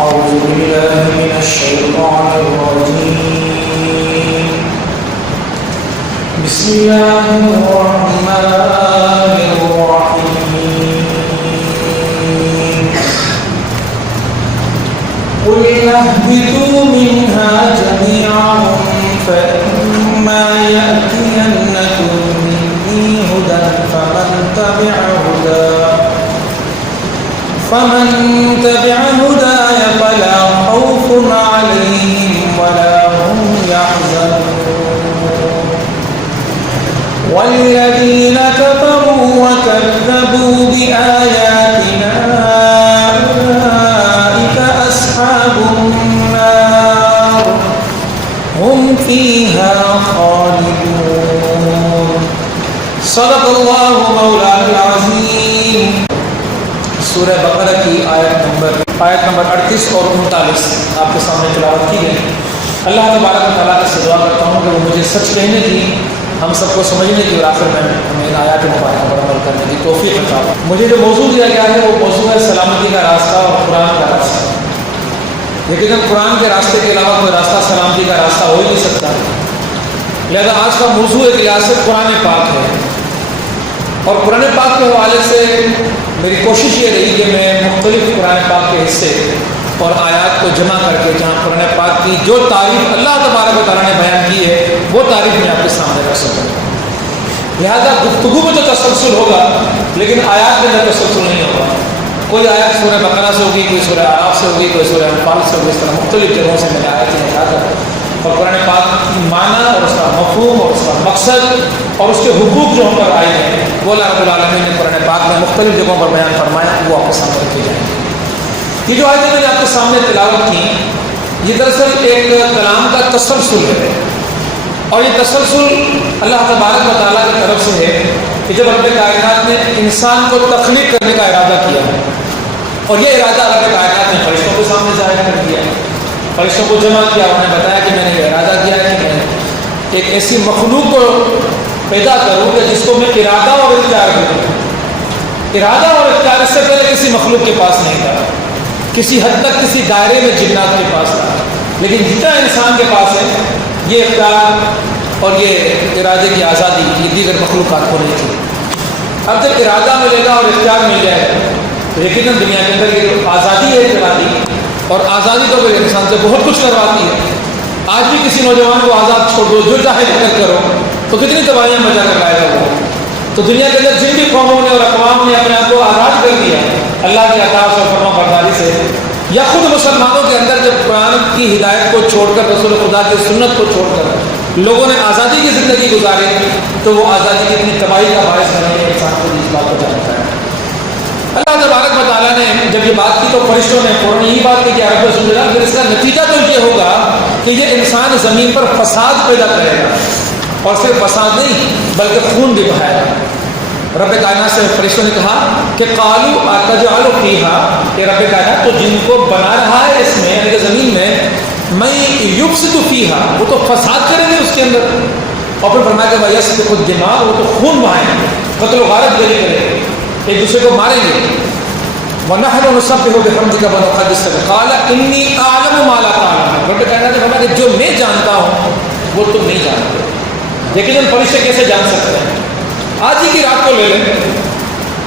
أعوذ بالله من الشيطان الرجيم بسم الله الرحمن الرحيم قل اهبطوا منها جميعا فإما يأتينكم مني هدى فمن تبع هداي فلا خوف عليهم ولا هم يحزنون والذين كفروا وكذبوا بآياتنا أولئك أصحاب النار هم فيها خالدون صدق الله مولانا العظيم. سورہ بقرہ کی آیت نمبر 38 اور 39 آپ کے سامنے تلاوت کی گئی. اللہ تبارک و تعالیٰ سے دعا کرتا ہوں کہ وہ مجھے سچ کہنے کی، ہم سب کو سمجھنے کی اور آخر میں ہمیں ان آیات مبارکہ پر عمل کرنے کی توفیق عطا فرمائے. مجھے جو موضوع دیا گیا ہے وہ موضوع ہے سلامتی کا راستہ اور قرآن کا راستہ. لیکن قرآن کے راستے کے علاوہ کوئی راستہ سلامتی کا راستہ ہو ہی نہیں سکتا. لہذا آج کا موضوع ایک ریاست قرآن پاک ہے، اور قرآن پاک کے حوالے سے میری کوشش یہ رہی کہ میں مختلف قرآن پاک کے حصے اور آیات کو جمع کر کے جہاں قرآن پاک کی جو تعریف اللہ تبارک و تعالیٰ نے بیان کی ہے وہ تعریف میں آپ کے سامنے رکھ سکوں. لہٰذا گفتگو میں تو تسلسل ہوگا لیکن آیات میں تسلسل نہیں ہوگا. کوئی آیت سورہ بقرہ سے ہوگی، کوئی سورہ اعراف سے ہوگی، کوئی سورہ انفال سے ہوگی. اس طرح مختلف جگہوں سے میں نے آیتیں اٹھا کر اور قرآن پاک کی معنی اور اس کا مفہوم اور اس کا مقصد اور اس کے حقوق جو ہم پر آئے ہیں وہ اللہ رب العالمین نے قرآن پاک میں مختلف جگہوں پر بیان فرمایا، وہ آپ کے سامنے رکھی جائیں گے. یہ جو آیتیں میں نے آپ کے سامنے تلاوت کی یہ دراصل ایک کلام کا تسلسل ہے، اور یہ تسلسل اللہ تبارک و تعالیٰ کی طرف سے ہے کہ جب رب کائنات نے انسان کو تخلیق کرنے کا ارادہ کیا اور یہ ارادہ رب کائنات نے فرشتوں کے سامنے ظاہر کر دیا، فرشتوں کو جمع کیا، انہوں نے بتایا کہ میں نے یہ ارادہ کیا ہے کہ میں ایک ایسی مخلوق کو پیدا کروں کہ جس کو میں ارادہ اور اختیار کروں. ارادہ اور اختیار اس سے پہلے کسی مخلوق کے پاس نہیں تھا، کسی حد تک کسی دائرے میں جنات کے پاس تھا، لیکن جتنا انسان کے پاس ہے یہ اختیار اور یہ ارادے کی آزادی یہ دیگر مخلوقات کو نہیں تھی. اب جب ارادہ ملے گا اور اختیار مل جائے گا تو یقیناً دنیا کے اندر یہ آزادی ہے ارادی، اور آزادی تو پھر انسان سے بہت کچھ کرواتی ہے. آج بھی کسی نوجوان کو آزاد چھوڑ دو، جو چاہے حرکت کرو تو کتنی تباہیاں مچا کر لائے گا وہ. تو دنیا کے اندر جن بھی قوموں نے اور اقوام نے اپنے آپ کو آزاد کر دیا اللہ کی عطا اور فرما برداری سے، یا خود مسلمانوں کے اندر جب قرآن کی ہدایت کو چھوڑ کر رسول خدا کی سنت کو چھوڑ کر لوگوں نے آزادی کی زندگی گزاری تو وہ آزادی کی اتنی تباہی کا باعث بنے انسان کو اس بات کو جانتا ہے. اللہ تبارک و تعالیٰ نے جب یہ بات کی تو فرشتوں نے فوراً یہی بات کی کہ عرب سنجھا، پھر اس کا نتیجہ تو یہ ہوگا کہ یہ انسان زمین پر فساد پیدا کرے گا، اور صرف فساد نہیں بلکہ خون بھی بہائے گا. رب کائنات سے فرشتوں نے کہا کہ قالوا اتجعل فیہا، کہ رب کائنات تو جن کو بنا رہا ہے اس میں یعنی کہ زمین میں من یفسد فیہا، وہ تو فساد کریں گے اس کے اندر، اور پھر فرمایا کہ ویسفک الدماء، وہ تو خون بہائیں گے، قتل و غارت کریں گے، ایک دوسرے کو ماریں گے. وَنَحْنُ نُسَبِّحُ بِحَمْدِكَ وَنُقَدِّسُ لَكَ قَالَ إِنِّي أَعْلَمُ مَا لَا تَعْلَمُونَ. رب کہنا کہ فرمایا کہ جو میں جانتا ہوں وہ تم نہیں جانتے. لیکن فرشتے کیسے جان سکتے ہیں؟ آج ہی کی رات کو لے لیں،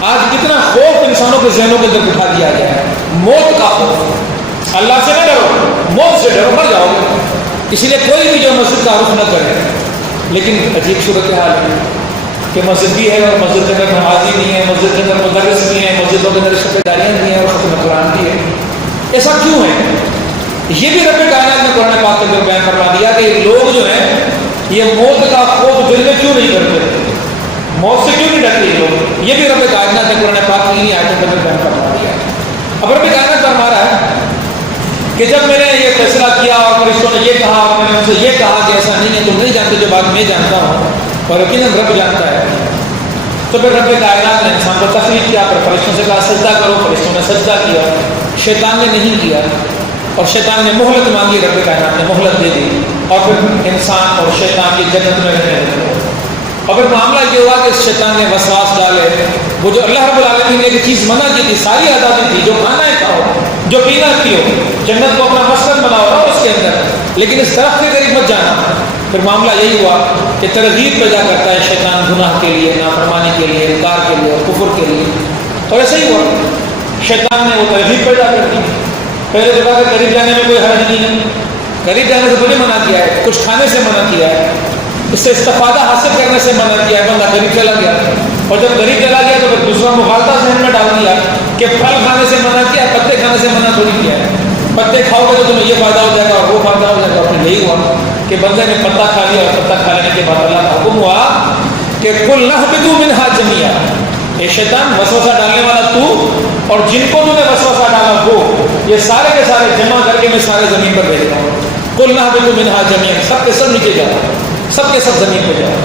آج کتنا خوف انسانوں کے ذہنوں کے اندر بٹھا دیا گیا ہے. موت کا خوف. اللہ سے نہ ڈرو، موت سے ڈرو، مر جاؤ گے. اسی لیے کوئی بھی جو مسجد کا رخ نہ کرے. لیکن عجیب صورتحال ہے کہ مسجد بھی ہے اور مسجد کے اندر نمازی نہیں ہے، مسجد کے اندر مدرس بھی ہیں، مسجدوں کے اندر شفع جاریاں بھی ہیں اور ختم قرآن بھی ہے. ایسا کیوں ہے؟ یہ بھی رب کائنات نے قرآن پاک کے اندر بیان فرما دیا کہ لوگ جو ہیں یہ موت کا خوف دل میں کیوں نہیں کرتے، موت سے کیوں نہیں ڈرتے لوگ. یہ بھی رب کائنات نے قرآن پاک کی آیتوں کے اندر بیان فرما دیا. اب رب کائنات فرما رہا ہے کہ جب میں نے یہ فیصلہ کیا اور فرشتوں نے یہ کہا اور میں نے ان سے یہ کہا کہ ایسا نہیں ہے، تم نہیں جانتے جو بات میں جانتا ہوں اور یقیناً رب جانتا ہے، تو پھر رب کائنات نے انسان کو تخلیق کیا، پھر فرشتوں سے کہا سجدہ کرو، فرشتوں نے سجدہ کیا، شیطان نے نہیں کیا، اور شیطان نے مہلت مانگی، رب کائنات نے مہلت دے دی، اور پھر انسان اور شیطان کی جنت میں رہنے لگے. اور پھر معاملہ یہ ہوا کہ شیطان نے وسواس ڈالے، وہ جو اللہ رب العالمین نے ایک چیز منع کی تھی، ساری آزادی تھی، جو کھانا ہے کھاؤ، جو پینا پیو، جنت کو اپنا مسکن بناؤ رہا اس کے اندر، لیکن اس درخت کے قریب مت جانا۔ پھر معاملہ یہی ہوا کہ ترغیب پیدا کرتا ہے شیطان گناہ کے لیے، نافرمانی کے لیے، انکار کے لیے اور کفر کے لیے، اور ایسا ہی ہوا، شیطان نے وہ ترغیب پیدا کر دی۔ پہلے تو کہا کہ قریب جانے میں کوئی حرج نہیں ہے، قریب جانے سے تھوڑی منع کیا ہے، کچھ کھانے سے منع کیا ہے، اس سے استفادہ حاصل کرنے سے منع کیا ہے، بندہ قریب چلا گیا، اور جب قریب چلا گیا تو پھر دوسرا مغالطہ ذہن میں ڈال دیا کہ پھل کھانے سے منع کیا، پتے کھانے سے منع تھوڑی کیا ہے، پتے کھاؤ گے تو تمہیں یہ فائدہ ہو جائے گا اور وہ فائدہ ہو جائے گا۔ پھر یہی ہوا کہ بندے نے پتا کھا لیا، اور پتا کھا لینے کے بعد اللہ کا حکم ہوا کہ قُلْ اهْبِطُوا مِنْهَا جَمِيعًا، اے شیطان وسوسہ ڈالنے والا تو اور جن کو تم نے وسوسہ ڈالا وہ، یہ سارے کے سارے جمع کر کے میں سارے زمین پر بھیج رہا ہوں۔ قُلْ اهْبِطُوا مِنْهَا جَمِيعًا، سب کے سب نیچے جاؤ، سب کے سب زمین پہ جاؤ۔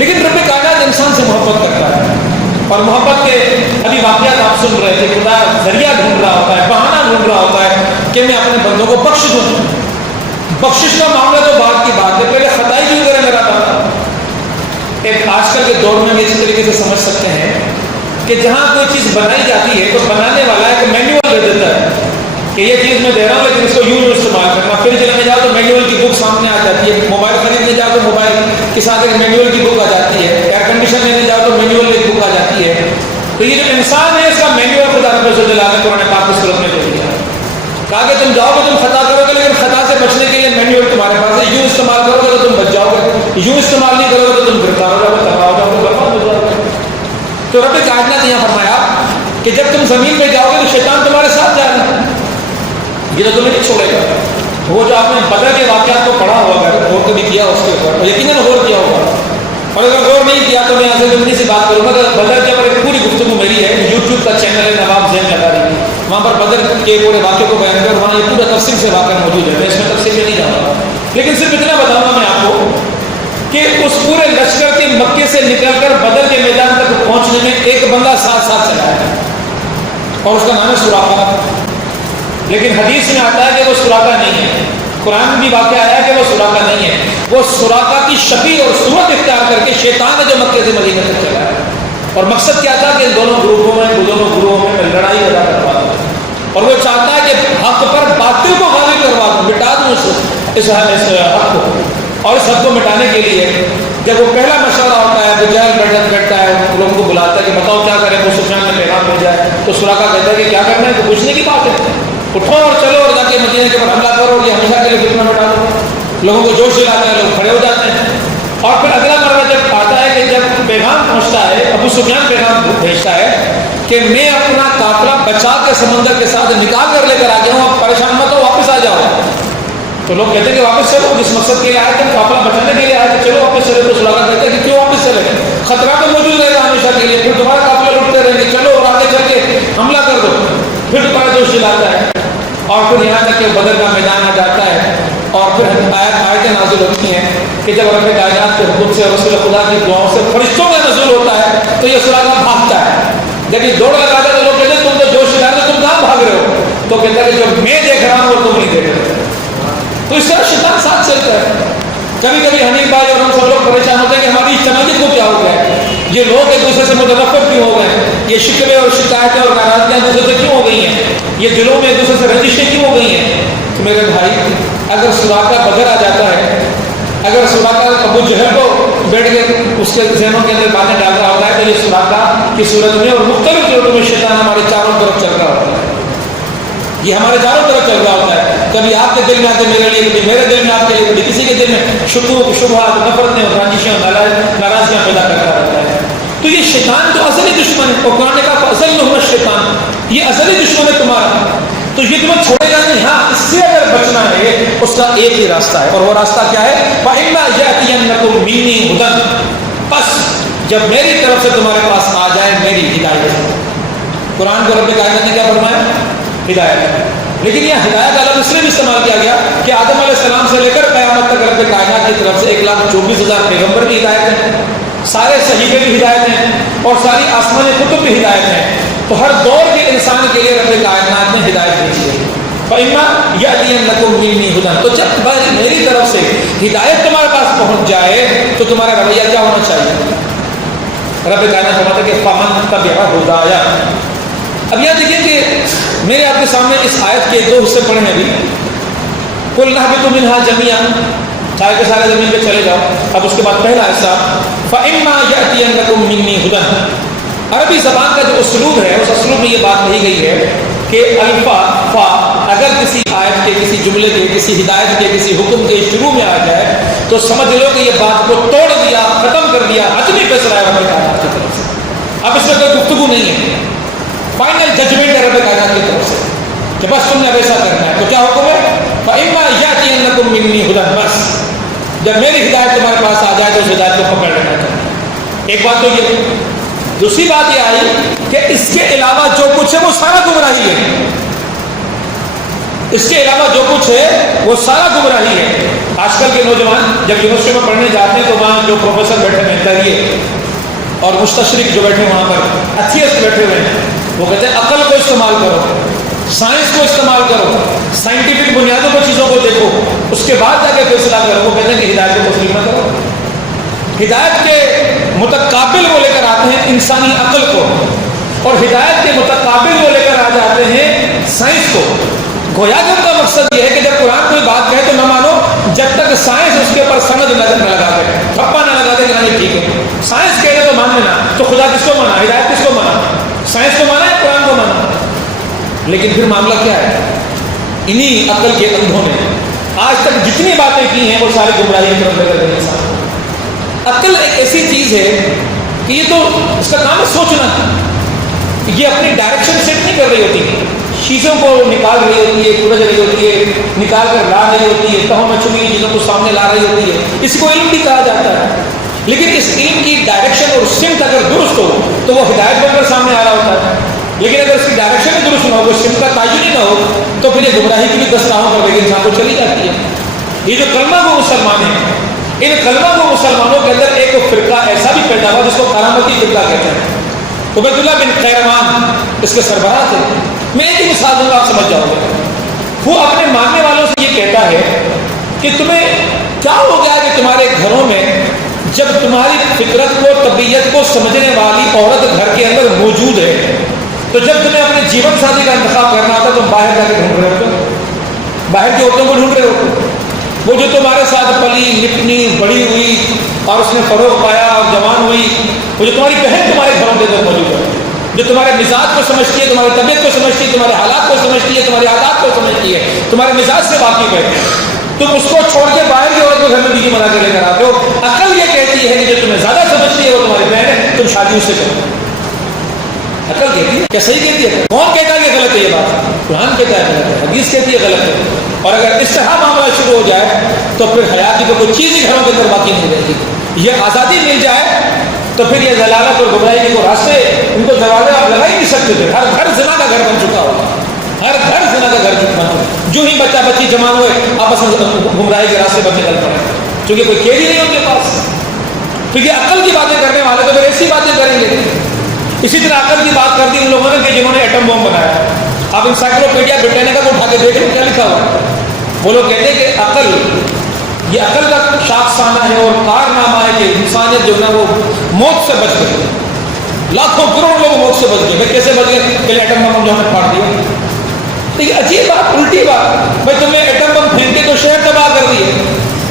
لیکن رب کائنات انسان سے محبت کرتا ہے، اور محبت کے ابھی واقعات آپ سن رہے تھے، خدا ذریعہ ڈھونڈ رہا ہوتا ہے، بہانہ ڈھونڈ رہا ہوتا ہے کہ میں اپنے بندوں کو بخش دوں۔ بخشش کا معاملہ تو بعد کی بات ہے، پہلے خطائی کیوں کرے میرا بندہ۔ ایک آج کل کے دور میں بھی اسی طریقے سے سمجھ سکتے ہیں کہ جہاں کوئی چیز بنائی جاتی ہے تو بنانے والا ایک مینیول دے دیتا ہے کہ یہ چیز میں دے رہا ہوں لیکن اس کو یوں استعمال کرنا۔ فریج لینے جاؤ تو مینیول کی بک سامنے آ جاتی ہے، موبائل خریدنے جاؤ تو موبائل کے ساتھ ایک مینیول کی بک آ جاتی ہے، ایئر کنڈیشن لینے جاؤ تو مینیول کی بک آ جاتی ہے۔ تو یہ جو انسان ہے اس کا مینیول خدا رب العالمین نے قرآن پاک کی صورت میں دے دیا، کہا کہ تم جاؤ گے تم خطا کرو گے لیکن خطا سے بچنے کے لیے مینیول تمہارے پاس ہے، یوں استعمال کرو گے تو تم بچ جاؤ گے، یوں استعمال نہیں کرو گے تو تم گرفتار ہو جاؤ گے، تباہ ہو جاؤ گے، برباد ہو جاؤ گے۔ تو رب کائنات نے یہاں فرمایا کہ جب تم زمین پہ جاؤ گے تو شیطان تمہارے ساتھ جائے گا، یہ تو تمہیں نہیں چھوڑے گا۔ وہ جو آپ نے بدر کے واقعات کو پڑھا ہوگا، غور کبھی کیا اس کے اوپر، یقیناً غور کیا ہوگا، اور اگر غور نہیں کیا تو میں یہاں سے جلدی سے بات کروں گا کہ بدر کے اوپر ایک پوری گفتگو میری ہے، یوٹیوب کا چینل ہے نواب زین لغاری، وہاں پر بدر کے پورے واقعے کو بیان کر وہاں یہ پورا تفصیل سے واقعہ موجود ہے، میں اس میں تفصیل میں نہیں جاؤں گا، لیکن صرف اتنا بتاؤں گا میں آپ کو کہ اس پورے لشکر کے مکے سے نکل کر بدر کے میدان تک پہنچنے میں ایک بندہ ساتھ ساتھ چلا ہے اور اس کا نام ہے سراقہ، لیکن حدیث میں آتا ہے کہ وہ سراقہ نہیں ہے، قرآن میں بھی واقعہ آیا کہ وہ سراقہ نہیں ہے، وہ سراقہ کی شکل اور صورت اختیار کر کے شیطان ہے جو مکے سے مدینہ تک چلا ہے، اور مقصد کیا تھا کہ ان دونوں گروہوں میں لڑائی پیدا کروا دوں، اور وہ چاہتا ہے کہ حق پر باطل کو غالب کروا دوں، مٹا دوں اس حق کو، اور اس حق کو مٹانے کے لیے جب وہ پہلا مشورہ ہوتا ہے ابو جہل بیٹھتا ہے، لوگوں کو بلاتا ہے کہ بتاؤ کیا کریں، ابو سفیان نے پیغام بھیجا ہے، تو سراقہ کہتا ہے کہ کیا کرنا ہے، تو پوچھنے کی بات ہے، اٹھو اور چلو اور جا کے مدینے کے اوپر حملہ کرو، یہ ہمیشہ کے لیے فتنہ مٹا دو۔ لوگوں کو جوش دلاتے ہیں، لوگ کھڑے ہو جاتے ہیں، اور پھر اگلا مرہ جب آتا ہے کہ جب پیغام پہنچتا ہے، ابو سفیان پیغام بھیجتا ہے کہ میں اپنا قافلہ بچا کے سمندر کے ساتھ نکال کر لے کر آ گیا ہوں، آپ پریشان مت ہو، واپس آ جاؤ۔ تو لوگ کہتے ہیں کہ واپس چلو، جس مقصد کے لیے آئے تھے قافلہ بچانے کے لیے آئے تھے، چلو واپس چلے۔ تو سراقہ کہتے ہیں کہ کیوں واپس چلے، خطرہ تو موجود رہے گا ہمیشہ کے لیے، پھر دوبارہ قافلے لوٹتے رہیں گے، چلو اور آگے چل کے حملہ کر دو۔ پھر دوبارہ جوش دلاتا ہے، اور پھر یہاں تک کہ بدر کا میدان آ جاتا ہے، اور پھر آیتیں نازل ہوتی ہیں کہ جب رب کائنات کے حکم سے رسول خدا کی دعاؤں سے فرشتوں کا نزول ہوتا ہے تو یہ سراقہ بھاگتا ہے، جب یہ دوڑ لگاتا ہے تو لوگ کہتے ہیں تم تو جوش دلا رہے، تم کہاں بھاگ رہے ہو، تو کہتا ہے کہ جو میں دیکھ رہا ہوں وہ تم نہیں دیکھ رہے۔ تو اس طرح شیطان ساتھ چلتا ہے۔ کبھی کبھی حنیف بھائی اور ہم سب لوگ پریشان ہوتے ہیں کہ ہماری اجتماعیت کو کیا ہو گیا ہے، یہ لوگ ایک دوسرے سے متنفر کیوں ہو گئے، یہ شکوے اور شکایتیں اور ناراضگیاں ایک دوسرے سے کیوں ہو گئی ہیں، یہ دلوں میں ایک دوسرے سے رنجشیں کیوں ہو گئی ہیں۔ تو میرے بھائی اگر سراقہ بدر آ جاتا ہے، اگر سراقہ ابو جہل کو بیٹھ کے اس کے ذہنوں کے اندر باتیں ڈال رہا ہوتا ہے تو یہ سراقہ کی صورت میں اور مختلف صورتوں میں شیطان ہمارے چاروں طرف چل رہا ہوتا ہے، یہ ہمارے چاروں طرف چل رہا ہوتا ہے، کبھی آپ کے دل میں آتے میرے لیے، کبھی میرے دل میں آپ کے لیے، کبھی کسی کے دل میں شبہات، نفرتیں اور رنجشیں اور ناراضگیاں پیدا کرتا رہتا ہے۔ تو یہ شیطان تو اصلی دشمن ہے، اور قرآن نے کہا اصل میں شیطان، یہ اصلی دشمن ہے تمہارا، تو یہ تمہیں چھوڑے گا نہیں۔ ہاں اس سے اگر بچنا ہے اس کا ایک ہی راستہ ہے، اور وہ راستہ کیا ہے، فَإِمَّا يَأْتِيَنَّكُم مِّنِّي هُدًى، بس جب میری طرف سے تمہارے پاس آ جائے میری ہدایت۔ قرآن کو رب کائنات نے کیا فرمایا، ہدایت، لیکن یہ ہدایت کا لفظ اس لیے بھی استعمال کیا گیا کہ آدم علیہ السلام سے لے کر قیامت تک رب کائنات کی طرف سے 1,24,000 پیغمبر کی ہدایت ہے، سارے صحیفے بھی ہدایت ہیں، اور ساری آسمانی کتب بھی ہدایت ہیں، تو ہر دور کے انسان کے لیے رب کائنات نے ہدایت بھیجی ہے۔ فَإِمَّا يَأْتِيَنَّكُم مِّنِّي هُدًى، تو جب میری طرف سے ہدایت تمہارے پاس پہنچ جائے تو تمہارا رویہ کیا ہونا چاہیے؟ رب کائنات فرماتا ہے کہ فمن تبع ہدایا۔ اب یہاں دیکھیں کہ میرے آپ کے سامنے اس آیت کے دو حصے پڑھے ہیں ابھی۔ قُلْ نَهْبِطُ مِنْهَا جَمِيعًا، سارے کے سارے زمین پہ چلے جاؤ۔ اب اس کے بعد پہلا حصہ فَإِمَّا يَأْتِيَنَّكُم مِّنِّي هُدًى۔ عربی زبان کا جو اسلوب ہے اس اسلوب میں یہ بات کہی گئی ہے کہ الفا فا اگر کسی آیت کے، کسی جملے کے، کسی ہدایت کے، کسی حکم کے شروع میں آ جائے تو سمجھ لو کہ یہ بات کو توڑ دیا، ختم کر دیا، حتمی فیصلہ ہے رب کائنات کی طرف سے۔ اب اس میں کوئی گفتگو نہیں ہے، فائنل ججمنٹ ہے رب کائنات کی طرف سے کہ بس تم نے اب ایسا کرنا ہے۔ تو کیا حکم ہے؟ فَإِمَّا يَأْتِيَنَّكُم مِّنِّي هُدًى، بس جب میری ہدایت تمہارے پاس آ جائے تو اس ہدایت کو پکڑ لینا چاہیے۔ ایک بات تو یہ، دوسری بات یہ آئی کہ اس کے علاوہ جو کچھ ہے وہ سارا گمراہی ہے۔ اس کے علاوہ جو کچھ ہے وہ سارا گمراہی ہے۔ آج کل کے نوجوان جب یونیورسٹی میں پڑھنے جاتے ہیں تو وہاں جو پروفیسر بیٹھے ہیں تحریے اور مستشرق جو بیٹھے ہیں وہاں پر ایتھیسٹ بیٹھے ہوئے ہیں، وہ کہتے ہیں عقل کو استعمال کرو، سائنس کو استعمال کرو، سائنٹیفک بنیادوں پر چیزوں کو دیکھو، اس کے بعد جا کے فیصلہ کرو۔ وہ کہتے ہیں کہ ہدایت کو تسلیم نہ کرو۔ ہدایت کے متقابل وہ لے کر آتے ہیں انسانی عقل کو، اور ہدایت کے متقابل وہ لے کر آ جاتے ہیں سائنس کو۔ گویا کہ ان کا مقصد یہ ہے کہ جب قرآن کوئی بات کہے تو نہ مانو جب تک سائنس اس کے اوپر سند نظر نہ لگا دے، تھپا نہ لگا دے کہ نہیں ٹھیک ہے۔ سائنس کہے تو مان لینا، تو خدا کس کو مانا، ہدایت کس کو مانا؟ سائنس کو مانا ہے، قرآن کو مانا۔ لیکن پھر معاملہ کیا ہے؟ انہی عقل کے اندھوں نے آج تک جتنی باتیں کی ہیں وہ ساری گمراہی کی طرف لے کر گئے انسان۔ عقل ایک ایسی چیز ہے کہ یہ تو اس کا کام ہے سوچنا، یہ اپنی ڈائریکشن سیٹ نہیں کر رہی ہوتی، چیزوں کو نکال رہی ہوتی ہے، کھرج رہی ہوتی ہے، نکال کر لا رہی ہوتی ہے، تہوں میں چھپی چیزوں کو سامنے لا رہی ہوتی ہے۔ اس کو علم بھی کہا جاتا ہے، لیکن اس علم کی ڈائریکشن اور سمت اگر درست ہو تو وہ ہدایت بن کر سامنے آ رہا ہوتا ہے، لیکن اگر اس کی ڈائریکشن بھی درست نہ ہو، سمت کا تعین ہی نہ ہو تو پھر یہ گمراہی کی بھی 10 راہوں پر لے کے انسان کو چلی جاتی ہے۔ یہ جو کلمہ گو مسلمان ہیں، ان کلمہ گو مسلمانوں کے اندر ایک فرقہ ایسا بھی پیدا ہوا جس کو کرامتی فرقہ کہتے ہیں۔ عبید اللہ بن خیرمان اس کے سربراہ تھے۔ میں ایک ہی مثال دوں گا، آپ سمجھ جاؤ گے۔ وہ اپنے ماننے والوں سے یہ کہتا ہے کہ تمہیں کیا ہو گیا کہ تمہارے گھروں میں جب تمہاری فطرت کو، طبیعت کو سمجھنے والی عورت گھر کے اندر موجود ہے تو جب تمہیں اپنے جیون ساتھی کا انتخاب کرنا ہوتا تم باہر جا کے ڈھونڈ رہے ہوتے، باہر کی عورتوں کو ڈھونڈ رہے ہوتے۔ وہ جو تمہارے ساتھ پلی لپنی بڑی ہوئی اور اس نے فروغ پایا اور جوان ہوئی، وہ جو تمہاری بہن تمہارے گھروں کے اندر موجود ہے، جو تمہارے مزاج کو سمجھتی ہے، تمہاری طبیعت کو سمجھتی ہے، تمہارے حالات کو سمجھتی ہے، تمہارے عادات کو سمجھتی ہے، تمہارے مزاج سے واقف ہے، تم اس کو چھوڑ کے باہر کی عورت کو گھر میں بیوی بنا کے لے کر آتے ہو۔ عقل یہ کہتی ہے کہ جو تمہیں زیادہ سمجھتی ہے وہ تمہاری بہن ہے، تم شادی اس سے کرو۔ عقل کہتی ہے، کیا صحیح کہتی ہے؟ کون کہتا ہے کہ غلط ہے یہ بات؟ قرآن کہتا ہے غلط ہے، حدیث کہتی ہے غلط ہے۔ اور اگر اس طرح معاملہ شروع ہو جائے تو پھر حیات کی تو کوئی چیز ہی گھروں کے اندر باقی نہیں رہے گی۔ یہ آزادی مل جائے تو پھر یہ ضلالت اور گمراہی کے کو راستے، ان کو دروازے آپ لگا ہی نہیں سکتے تھے۔ ہر گھر زنا کا گھر بن چکا ہوگا، ہر گھر زنا کا گھر بن چکا۔ جو ہی بچہ بچی جوان ہوئے آپس میں گمراہی کے راستے پر نکل پڑے، کیونکہ کوئی کھیل ہی نہیں ان کے پاس۔ پھر یہ عقل کی باتیں کرنے والے تو پھر ایسی باتیں کریں گے۔ اسی طرح عقل کی بات کر دی ان لوگوں نے کہ جنہوں نے ایٹم بم بنایا۔ آپ انسائکلوپیڈیا برٹانیہ کا اٹھا کے دیکھ لو کیا لکھا ہوا ہے۔ وہ لوگ کہتے ہیں کہ عقل، یہ عقل کا شاخسانہ ہے اور کارنامہ ہے کہ انسانیت جو ہے وہ موت سے بچ گئی، لاکھوں کروڑ لوگ موت سے بچ گئے۔ بھائی کیسے بچ گئے؟ کہ ایٹم بم جو ہم نے پھاڑ دیا۔ لیکن عجیب بات، الٹی بات، بھائی تم نے ایٹم بم پھینک کے تو شہر تباہ کر دیے،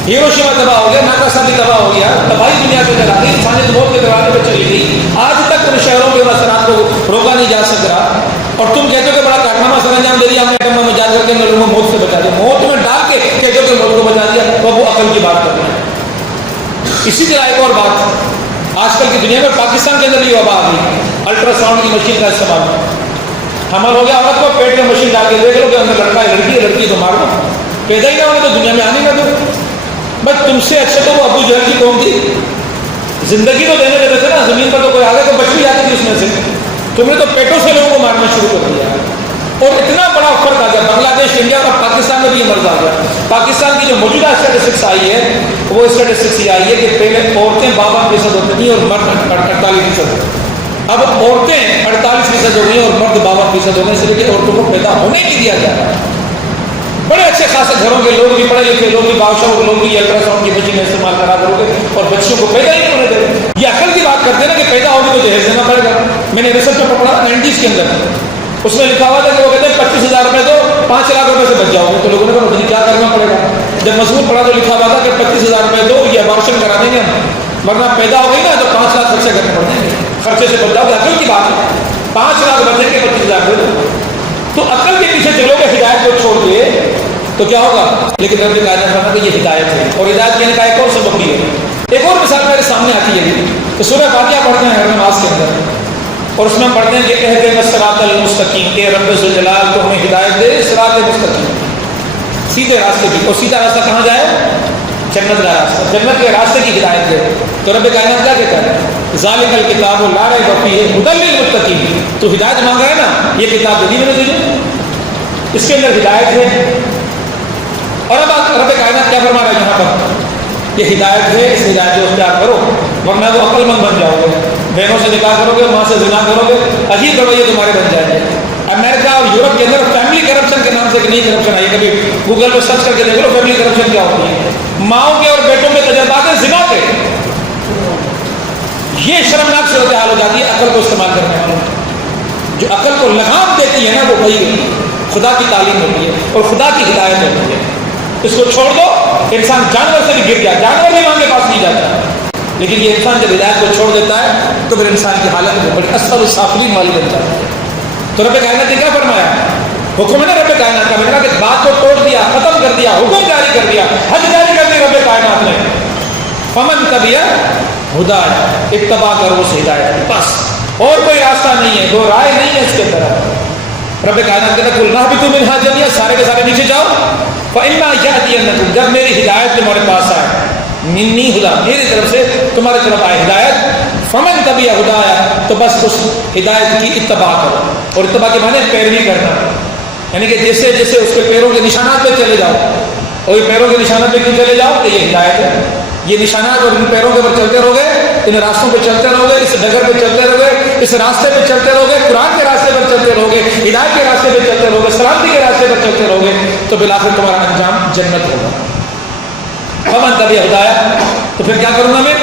ہیروشیما تباہ ہو گیا، ناگاساکی تباہ ہو گیا، تباہی دنیا کو چلا دی، انسانیت موت کے دروازے پہ چلی گئی۔ آج تک ان شہروں کے اثرات کو روکا نہیں جا سک رہا، اور تم کہتے ہو کہ بڑا کارنامہ سر انجام دے دیا ہم نے ایٹم بم ایجاد کر کے لوگوں کو موت سے بچا دیا۔ موت میں ڈال کے کہتے ہو کہ موت کو بچا دیا، وہ عقل کی بات کر رہے ہیں۔ اسی طرح ایک اور بات، آج کل کی دنیا میں پاکستان کے اندر یہ وبا آ گئی، الٹرا ساؤنڈ کی مشین کا استعمال۔ حمل ہو گیا عورت کو، پیٹ میں مشین ڈال کے دیکھ لو کہ اندر لڑکا ہے لڑکی ہے، لڑکی تو مار دو، پیدا ہی نہ ہونے تو دنیا میں آنے نہ دو۔ بس تم سے اچھا تو وہ ابو جہل کی قوم تھی، زندگی تو دینے دیتے تھے نا، زمین پر تو کوئی آگے تو بچ بھی جاتی تھی اس میں سے، تم نے تو پیٹوں سے لوگوں کو مارنا شروع کر دیا۔ اور اتنا بڑا فرق آ گیا، بنگلہ دیش، انڈیا اور پاکستان میں بھی یہ مرض آ گیا۔ پاکستان کی جو موجودہ اسٹیٹسٹکس آئی ہے وہ اسٹیٹسٹکس یہ آئی ہے کہ پہلے عورتیں 52% ہوتی تھیں اور مرد 48%، اب عورتیں 48% ہو گئی اور مرد 52% ہو گئے، اس لیے کہ عورتوں کو پیدا ہونے نہیں دیا جا رہا۔ بڑے اچھے خاصے گھروں کے لوگ بھی، پڑھے لکھے لوگ بھی، بادشاہوں کے لوگ بھی الٹرا ساؤنڈ کی مشین استعمال کرا کرو گے اور بچیوں کو پیدا ہی نہیں ہونے دیں گے۔ یہ عقل کی بات کرتے ہیں نا کہ پیدا ہوگی تو جہیز دینا پڑے گا۔ میں نے ریسرچ میں پڑھا 90s کے اندر، اس میں لکھا ہوا تھا کہ وہ کہتے ہیں 25,000 روپے دو 5 لاکھ روپے سے بچ جاؤ گے۔ تو لوگوں نے کہا مجھے کیا کرنا پڑے گا؟ جب مضمون پڑھا تو لکھا ہوا تھا کہ 25,000 روپے دو یہ ابارشن کرا دیں گے ہم، ورنہ پیدا ہو گئی نا تو 5 لاکھ خرچے کرنے پڑ جائیں گے، خرچے سے بچ جاؤ گے۔ عقل کی بات ہے، 5 لاکھ بچیں گے 25,000 دے دو۔ تو عقل کے پیچھے چلو گے ہدایت کو چھوڑ کے تو کیا ہوگا؟ لیکن رب کائنات فرماتا ہے کہ یہ ہدایت ہے، اور ہدایت دینے کا ایک اور سبب بھی ہے۔ ایک اور مثال میرے سامنے آتی ہے تو سورہ فاتحہ پڑھتے ہیں ہر نماز کے اندر، اور اس میں ہم پڑھتے ہیں کہ اہدنا الصراط المستقیم، اے رب ذوالجلال تو ہمیں ہدایت دے صراط مستقیم، سیدھے راستے کی۔ اور سیدھا راستہ کہاں جائے؟ جنت کا راستہ، جنت کے راستے کی ہدایت دے۔ تو رب کائنات کیا کہتا ہے؟ ذالک الکتاب لا ریب فیہ ھدی للمتقین۔ تو ہدایت مانگ رہا ہے نا، یہ کتاب دے دی میں نے تجھے، اس کے اندر ہدایت ہے۔ اور اب رب کائنات کیا فرما رہا ہے یہاں پر؟ یہ ہدایت ہے، اس ہدایت کو اختیار کرو ورنہ وہ عقل مند بن جاؤ گے، بہنوں سے نکاح کرو گے، ماں سے زنا کرو گے، عجیب رویے تمہارے بن جائیں گے۔ امریکہ اور یورپ کے اندر فیملی کرپشن کے نام سے ایک نئی کرپشن آئی ہے، کبھی گوگل پہ سرچ کر کے دیکھ لو فیملی کرپشن کیا ہوتی ہے۔ ماؤں کے اور بیٹوں کے تجربات ہیں زنا کے، یہ شرمناک صورتحال ہو جاتی ہے عقل کو استعمال کرنے والوں۔ جو عقل کو لگام دیتی ہے نا وہ وہی خدا کی تعلیم ہوتی ہے اور خدا کی ہدایت ہوتی ہے۔ اس کو چھوڑ دو، انسان جانور سے بھی گر گیا، جانور بھی ماں کے پاس نہیں جاتا، لیکن یہ انسان جب ہدایت کو چھوڑ دیتا ہے تو پھر انسان کی حالت بڑی اسفل السافلین والی بن جاتی ہے۔ تو رب کائنات نے کیا فرمایا؟ حکم ہے نا رب کائنات کا، میں نے کہا کہ بات کو توڑ دیا، ختم کر دیا، حکم جاری کر دیا، حد جاری کر دی رب کائنات نے۔ فمن تبع ہدایہ، اتباع کرو اس ہدایت کی، بس اور کوئی راستہ نہیں ہے، کوئی رائے نہیں ہے اس کے طرف۔ رب کائنات کہتا ہے قل اہبطوا منہا جميعا، سارے کے سارے نیچے جاؤ، فإما يأتينكم، جب میری ہدایت تمہارے پاس آئے، منی ہدا، میری طرف سے تمہاری طرف آئے ہدایت، فمن تبع ہدایہ، تو بس اس ہدایت کی اتباع کرو، اور اتباع کے معنی پیروی کرنا، یعنی کہ جیسے جیسے اس کے پیروں کے نشانات پہ چلے جاؤ، اور پیروں کے نشانات پہ کیوں چلے جاؤ کہ یہ ہدایت ہے، یہ نشانات اور ان پیروں کے اوپر چلتے رہو گے، ان راستوں پہ چلتے رہو گے، اس ڈگر پہ چلتے رہو گے، اس راستے پہ چلتے رہو گے، قرآن کے راستے پر چلتے رہو گے، ہدایت کے راستے پہ چلتے رہو گے، سلامتی کے راستے پر چلتے رہو گے، تو بالآخر تمہارا انجام جنت ہوگا۔ فمن تبع ہدایہ، تو پھر کیا کروں گا میں؟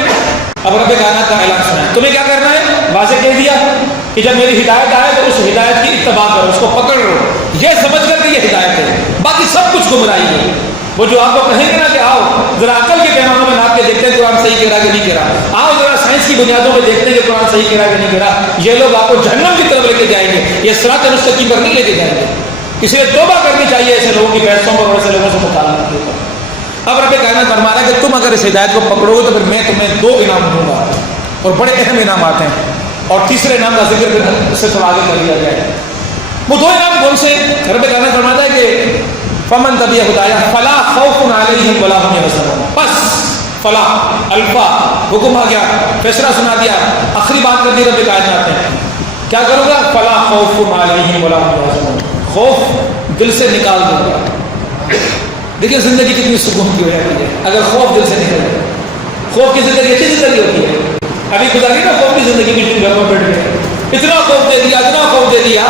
اب رب کائنات کا اعلان سنا ہے، تمہیں کیا کرنا ہے؟ واضح کہہ دیا کہ جب میری ہدایت آئے تو اس ہدایت کی اتباع کرو، اس کو پکڑ لو، یہ سمجھ کر کہ یہ ہدایت ہے، باقی سب کچھ گمراہی ہے۔ وہ جو آپ کو کہیں گے نا کہ آؤ ذرا عقل کے پیمانوں میں ناپ کے دیکھتے ہیں قرآن صحیح کہہ رہا کہ نہیں کہہ رہا، آؤ ذرا سائنس کی بنیادوں میں دیکھتے ہیں کہ قرآن صحیح کہہ رہا کہ نہیں کہہ رہا، یہ لوگ آپ کو جہنم کی طرف لے کے جائیں گے، یہ صراط مستقیم پر نہیں لے کے جائیں گے۔ اس لیے توبہ کرنی چاہیے ایسے لوگوں کی بحثوں پر اور ایسے لوگوں سے مکالمہ کے اوپر۔ اب رب کائنات فرما رہا ہے کہ تم اگر اس ہدایت کو پکڑو گے تو پھر میں تمہیں 2 انعام دوں گا، اور بڑے اہم انعامات ہیں، اور تیسرے انعام کا ذکر پھر اس سے تھوڑا آگے کر دیا جائے۔ وہ 2 انعام کون سے؟ رب کائنات فرماتا ہے کہ فمن تبع ہدایہ فلا خوف علیہم ولا هم يحزنون، بس فلا الفا حکم آ گیا، فیصلہ سنا دیا، آخری بات کر دی رب کائنات نے، کیا کروں گا؟ فلا خوف علیہم ولا هم يحزنون، خوف دل سے نکال دوں گا۔ دیکھیں زندگی کتنی سکون کی ہو جاتی ہے اگر خوف دل سے نکل جائے۔ خوف کی زندگی اچھی زندگی ہوتی ہے، ابھی گزاری نا خوف کی زندگی میں گھر میں بیٹھ گئے، اتنا خوف دے دیا، اتنا خوف دے دیا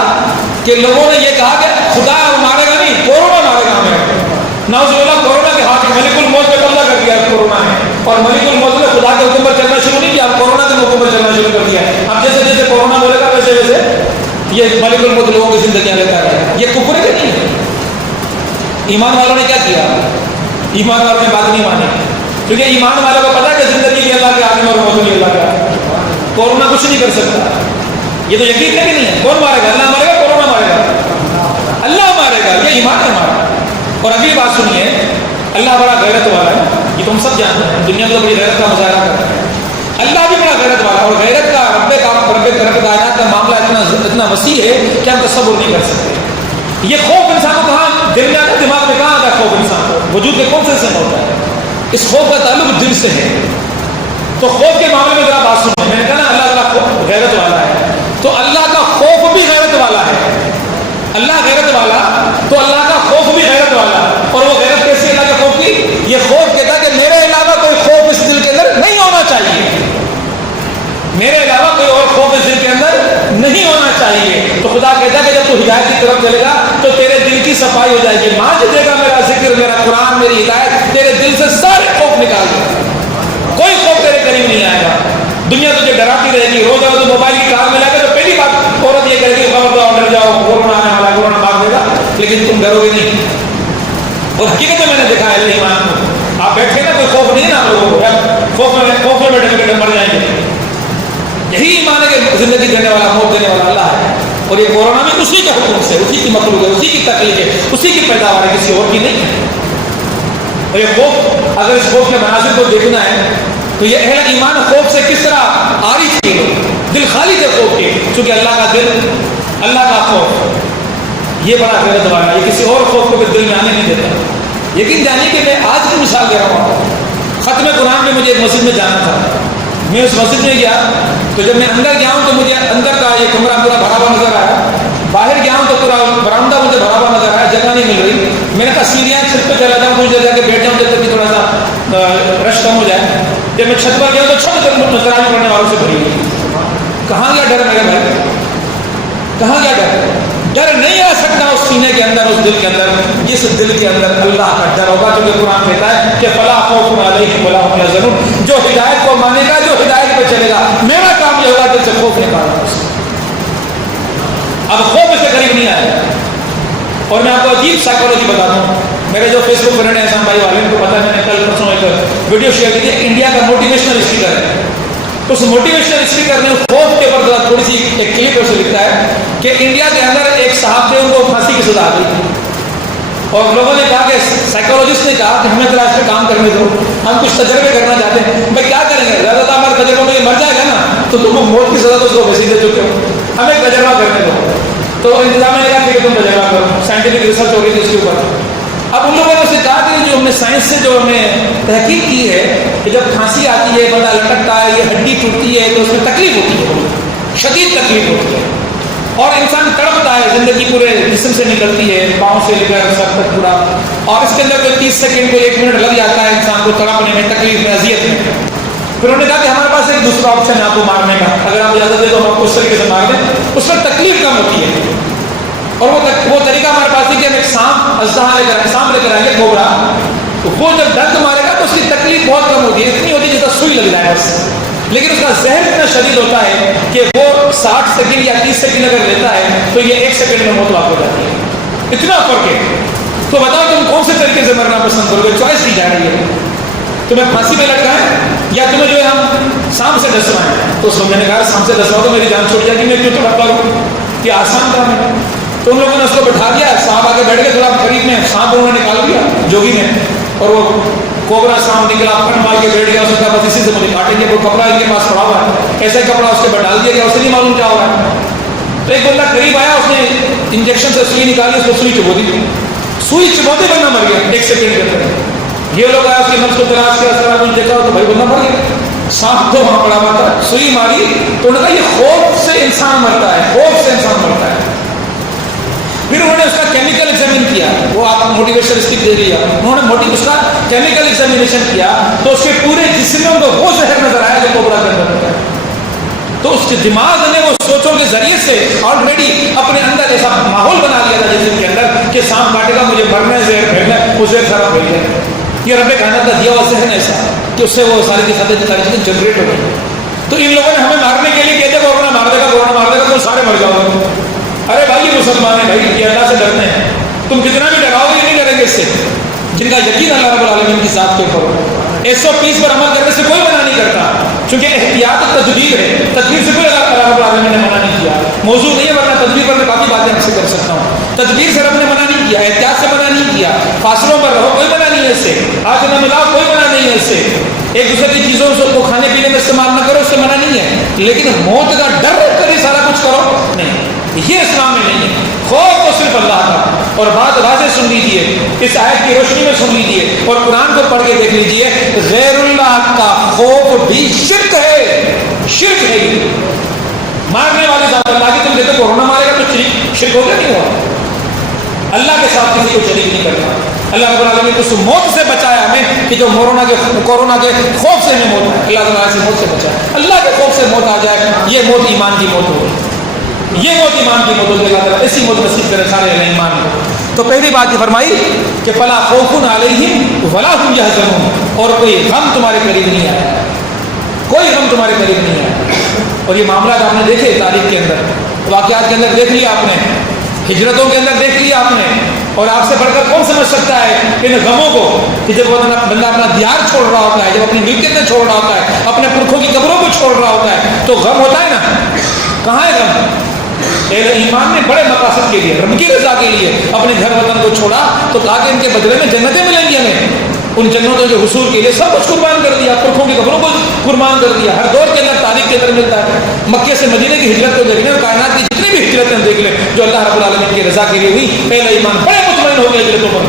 کہ لوگوں نے یہ کہا کہ خدا مارے گا نہیں، کورونا مارے گا ہمیں، نعوذ باللہ کورونا کے ہاتھ ملک الموت پہ قبضہ کر دیا کورونا ہے، اور ملک الموت نے خدا کے حکم پر چلنا شروع نہیں کیا، اب کورونا کے حکم پر چلنا شروع کر دیا۔ اب جیسے جیسے کورونا بولے گا ویسے ویسے یہ ملک الموت لوگوں کی زندگیاں لیتا ہے۔ یہ کفر ہے کہ نہیں ہے؟ ایمان والوں نے کیا کیا؟ ایمان والوں نے بات نہیں مانی، کیونکہ ایمان والوں کو پتا ہے کہ زندگی بھی اللہ کے ہاتھ میں اور موت بھی اللہ کے ہاتھ میں، کورونا کچھ نہیں کر سکتا۔ یہ تو یقین ہے کہ نہیں ہے؟ کون مارے گا؟ اللہ مارے گا؟ کورونا مارے گا؟ اللہ مارے گا، یہ ایمان ہے ہمارا۔ اور اگلی بات سنیے، اللہ بڑا غیرت والا ہے، یہ تم سب جانتے ہیں، دنیا میں تو بڑی غیرت کا مظاہرہ کرتا ہے، اللہ بھی بڑا غیرت والا ہے، اور غیرت کا رب کائنات کا معاملہ اتنا وسیع ہے کہ ہم تصور نہیں کر سکتے۔ یہ خوف انسان کو کہاں دل میں آتا ہے، دماغ میں کہاں آتا ہے خوف انسان کو؟ وجود کے کون سے حصے میں ہوتا ہے؟ اس خوف کا تعلق دل سے ہے۔ تو خوف کے معاملے میں ذرا بات سنو، میں نے کہا نا اللہ تعالیٰ غیرت والا ہے، تو اللہ کا خوف بھی غیرت والا ہے۔ اللہ غیرت والا تو اللہ کا خوف بھی غیرت والا، اور وہ غیرت کیسی اللہ کے خوف کی؟ یہ خوف کہتا ہے کہ میرے علاوہ کوئی خوف اس دل کے اندر نہیں ہونا چاہیے، میرے علاوہ کوئی اور خوف اس دل کے اندر نہیں ہونا چاہیے۔ تو خدا کہتا ہے کہ جب تو ہدایت کی طرف چلے گا تو تیرے دل کی صفائی ہو جائے گی، مانج دے گا میرا ذکر، میرا قرآن، میری ہدایت تیرے دل سے سارے خوف نکال دے، کوئی خوف تیرے قریب نہیں آئے گا۔ دنیا تجھے ڈراتی رہے گی، روز تو موبائل کی کار میں لگے تو پہلی بات عورت یہ کہے گی خبردار ڈر جاؤ، کورونا آنے والا، کورونا بھاگ دے گا، لیکن تم ڈرو گے نہیں۔ اور حقیقت میں نے دیکھا ہے ایمان کو، آپ بیٹھے نا کوئی خوف نہیں نا لوگوں کو، خوف میں بیٹھے بیٹھے مر جائیں گے۔ یہی ایمان ہے کہ زندگی دینے والا، موت دینے والا اللہ ہے، اور یہ کورونا بھی اسی کے حکم سے، اسی کی مخلوق ہے، اسی کی تخلیق ہے، اسی کی پیداوار ہے، کسی اور کی نہیں ہے۔ اور یہ خوف، اگر اس خوف کے مناظر کو دیکھنا ہے تو یہ اہل ایمان خوف سے کس طرح عاری تھے، دل خالی تھے خوف کے، چونکہ اللہ کا دل، اللہ کا خوف یہ بڑا غیرت والا ہے، یہ کسی اور خوف کو بھی دل میں آنے نہیں دیتا۔ یقین جانیے کہ میں آج کی مثال دے رہا ہوں، ختم قرآن میں مجھے ایک مسجد میں جانا تھا، میں اس مسجد میں گیا تو جب میں اندر گیا ہوں تو مجھے اندر کا یہ کمرہ پورا بھرا ہوا نظر آیا، باہر گیا ہوں تو پورا برآمدہ مجھے بھرا ہوا نظر آیا، جگہ نہیں مل رہی۔ میں نے کہا سیڑھیاں چھت پہ چلا جاؤں، کچھ دیر جا کے بیٹھ جاؤں جب تک کہ تھوڑا سا رش کم ہو جائے۔ جب میں چھت پر گیا تو چھت نظرانے پڑنے والوں سے بھری ہوئی۔ کہاں گیا ڈر میرے بھائی، کہاں گیا ڈر؟ ڈر نہیں آ سکتا اس سینے کے اندر، اس دل کے اندر، جس دل کے اندر اللہ کا ڈر ہوگا، کیونکہ قرآن کہتا ہے کہ فلا خوف علیہم ولا هم يحزنون، جو ہدایت کو مانے گا، جو ہدایت پہ چلے گا، میرا کام یہ ہوگا دل سے خوف نکالنا اس کا۔ اب خوف اس سے قریب نہیں آئے گا۔ اور میں آپ کو عجیب سائیکالوجی بتاتا ہوں، میرے جو فیس بک فرینڈ ہیں احسان بھائی والے، ان کو پتا ہے، میں نے کل پرسوں ایک ویڈیو شیئر کی تھی، انڈیا کا موٹیویشنل اسپیکر ہے، اس موٹیویشنل اسپیکر نے خوف کے اوپر تھوڑی سی ایک کلپ سے لکھتا ہے کہ انڈیا کے اندر ایک صاحب تھے، ان کو پھانسی کی سزا دی، اور لوگوں نے کہا کہ سائیکالوجسٹ نے کہا کہ ہمیں ذرا اس پہ کام کرنے دو، ہم کچھ تجربے کرنا چاہتے ہیں۔ بھائی کیا کریں گے، زیادہ تر ہمارے تجربوں میں یہ مر جائے گا نا، تو تم موت کی سزا تو اس کو ویسے دے چکے ہو، ہمیں تجربہ کرنے دو۔ تو انتظامیہ نے کہا کہ تم تجربہ کرو، سائنٹیفک ریسرچ ہو رہی تھی اس کے اوپر۔ اب ان لوگوں نے اسے کہا کہ جو ہم نے سائنس سے جو ہم نے تحقیق کی ہے کہ جب کھانسی آتی ہے، بندہ لٹکتا ہے، یہ ہڈی ٹوٹتی ہے تو اس میں تکلیف ہوتی ہے، شدید تکلیف ہوتی ہے، اور انسان تڑپتا ہے، زندگی پورے جسم سے نکلتی ہے، پاؤں سے لے کر سر تک پورا، اور اس کے اندر کوئی 30 سیکنڈ کو 1 منٹ لگ جاتا ہے انسان کو تڑپنے میں، تکلیف میں، اذیت میں۔ پھر انہوں نے کہا کہ ہمارے پاس ایک دوسرا آپشن ہے آپ کو مارنے کا، اگر آپ اجازت دیں تو ہم آپ کو اس طریقے سے مار دیں، اس میں تکلیف کم ہوتی ہے۔ اور وہ طریقہ ہمارے پاس ہے کہ ہم ایک سانپ لے کر آئیں گے، کوبرا، تو وہ جب ڈنک مارے گا تو اس کی تکلیف بہت کم ہوتی ہے، اتنی ہوتی ہے جس کا سوئی لگ جائے بس، لیکن اس کا زہر اتنا شدید ہوتا ہے کہ وہ 60 سیکنڈ یا 30 سیکنڈ اگر لیتا ہے تو یہ 1 سیکنڈ میں موت واقع ہو جاتی ہے، اتنا فرق ہے۔ تو بتاؤ تم کون سے طریقے سے مرنا پسند کرو گے؟ چوائس دی جا رہی ہے، تمہیں پھانسی میں لٹکائیں یا تمہیں جو ہے ہم سانپ سے ڈسوائیں۔ تو اس میں نے کہا سانپ سے ڈسواؤ تو میری جان چھوٹ جائے گی، میں کیوں تڑپا رہوں، یہ آسان کام ہے۔ تو ان لوگوں نے اس کو بٹھا دیا، سانپ آگے بیٹھ کے تھوڑا قریب میں سانپ انہوں نے نکال دیا جوگی نے، اور وہ کوبرا سانپ نکلا، پھٹ مار کے بیٹھ گیا، اس نے کہا بس اسی سے مجھے کاٹیں گے۔ وہ کپڑا ان کے پاس پڑا ہوا ہے، ایسا کپڑا اس کے اوپر ڈال دیا گیا، اسے نہیں معلوم کیا ہو رہا ہے۔ تو ایک بندہ قریب آیا، اس نے انجیکشن سے سوئی نکالی، اس کو سوئی چبو دی، سوئی چبوتے بندہ مر گیا 1 سیکنڈ کے اندر۔ یہ لوگ آیا اس کے نفس کو تلاش کیا، سر آپ دیکھا تو بھائی بندہ مر گیا، سانپ تو وہاں پڑا ہوا تھا، سوئی ماری۔ تو انہوں نے کہا یہ خوف سے انسان مرتا ہے، خوف سے انسان مرتا ہے۔ پھر انہوں نے اس کا کیمیکل ایگزامن کیا، وہ آپ موٹیویشن اسپیک دے رہی ہے، انہوں نے اس کا کیمیکل ایگزامینیشن کیا تو اس کے پورے جسم میں ان کو وہ زہر نظر آیا جو کوبرا کے اندر ہوتا ہے۔ تو اس کے دماغ نے وہ سوچوں کے ذریعے سے آلریڈی اپنے اندر ایسا ماحول بنا لیا تھا جسم کے اندر کہ سانپ کاٹے گا مجھے مرنا، زہر پھیلنا، وہ زہر سارا پھیل گیا۔ یہ رب کائنات کا دیا ہوا ذہن ایسا کہ اس سے وہ ساری کی ساری چیزیں جنریٹ ہو گئی۔ تو ان لوگوں نے ہمیں مارنے کے لیے کہتے کورونا مار دے گا، کورونا مار دے گا، تو سارے مر جاؤ گے۔ ارے بھائی یہ مسلمان ہیں بھائی، یہ اللہ سے ڈرتے ہیں، تم کتنا بھی ڈراؤ گے نہیں ڈریں گے اس سے، جن کا یقین اللہ رب العالمین کی ذات کے اوپر۔ 130 پر عمل کرنے سے کوئی منع نہیں کرتا، چونکہ احتیاط تدبیر ہے، تدبیر سے کوئی اللہ رب العالمین نے منع نہیں کیا، موضوع نہیں ہے، ورنہ تدبیر پر میں کافی باتیں آپ سے کر سکتا ہوں۔ تدبیر سے رب نے منع نہیں کیا، احتیاط سے منع نہیں کیا، فاصلوں پر رہو، کوئی منع نہیں ہے اس سے، آج نہ ملاؤ، کوئی منع نہیں ہے اس سے، ایک دوسرے کی چیزوں کو کھانے پینے میں استعمال نہ کرو، اس سے منع نہیں ہے، لیکن موت کا ڈر کر ہی سارا کچھ کرو نہیں، یہ اسلام میں نہیں ہے۔ خوف تو صرف اللہ کا، اور بات واضح سن لیجیے، اس آیت کی روشنی میں سن لیجیے اور قرآن کو پڑھ کے دیکھ لیجیے، غیر اللہ کا خوف بھی شرک ہے، شرک ہے۔ مارنے والے ذات اللہ کی، تم دیکھو کورونا مارے گا تو شرک ہو گیا نہیں ہوا؟ اللہ کے ساتھ کسی کو شریک نہیں کرنا۔ اللہ رب العالمین نے اس موت سے بچایا ہمیں کہ جو کورونا کے خوف سے ہمیں موت ہے، اللہ تعالیٰ سے موت سے بچایا، اللہ کے خوف سے موت آ جائے، یہ موت ایمان کی موت ہوگی، یہ موت ایمان کی موت ہوگی، اللہ تعالیٰ ایسی موت نصیب کرے سارے اہل ایمان کو۔ تو پہلی بات یہ فرمائی کہ فلا خوف علیہم ولا هم یحزنون، اور کوئی غم تمہارے قریب نہیں آیا، کوئی غم تمہارے قریب نہیں آیا۔ اور یہ معاملات آپ نے دیکھے تاریخ کے اندر، واقعات کے اندر دیکھ لیا آپ نے، ہجرتوں کے اندر دیکھ لیا آپ نے، اور آپ سے بڑھ کر کون سمجھ سکتا ہے ان غموں کو کہ جب بندہ اپنا دیار چھوڑ رہا ہوتا ہے، جب اپنی ملکیتیں چھوڑ رہا ہوتا ہے، اپنے پرکھوں کی قبروں کو چھوڑ رہا ہوتا ہے تو غم ہوتا ہے نا؟ کہاں ہے غم؟ اہل ایمان نے بڑے مقاصد کے لیے، رب کی رضا کے لیے اپنے گھر وطن کو چھوڑا تو کہا کہ ان کے بدلے میں جنتیں ملیں گی ہمیں، ان جنتوں کے حصول کے لیے سب کچھ قربان کر دیا، پرکھوں کی قبروں کو قربان کر دیا۔ ہر دور کے اندر تاریخ کے اندر ملتا ہے۔ مکے سے مدینے کی ہجرت کو دیکھ لیں اور کائنات کی جتنی بھی ہجرتیں دیکھ لیں جو اللہ رب العالمین کی رضا کے لیے ہوئی، اہل ایمان بڑے مطمئن ہو گئے ہجرتوں پر،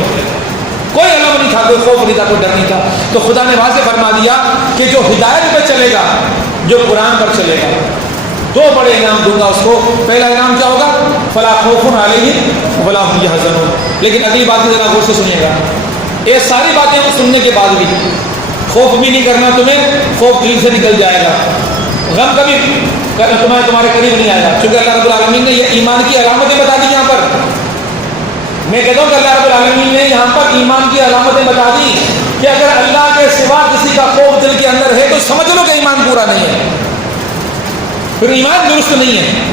کوئی علم نہیں تھا، کوئی خوف نہیں تھا، کوئی ڈر نہیں تھا۔ تو خدا نے واضح فرما دیا کہ جو ہدایت پہ چلے گا، جو قرآن پر چلے گا، دو بڑے انعام دوں گا اس کو۔ پہلا انعام کیا ہوگا؟ فلا خوف علیہم ولا هم یحزنون۔ لیکن اگلی بات ذرا غور سے سنیے گا، یہ ساری باتیں سننے کے بعد بھی خوف بھی نہیں کرنا تمہیں، خوف دل سے نکل جائے گا، غم کبھی تمہارے قریب نہیں آئے گا، کیونکہ اللہ رب العالمین نے یہ ایمان کی علامتیں بتا دی یہاں پر۔ میں کہتا ہوں کہ اللہ رب العالمین نے یہاں پر ایمان کی علامتیں بتا دی کہ اگر اللہ کے سوا کسی کا خوف دل کے اندر ہے تو سمجھ لو کہ ایمان پورا نہیں ہے، پھر ایمان درست نہیں ہے،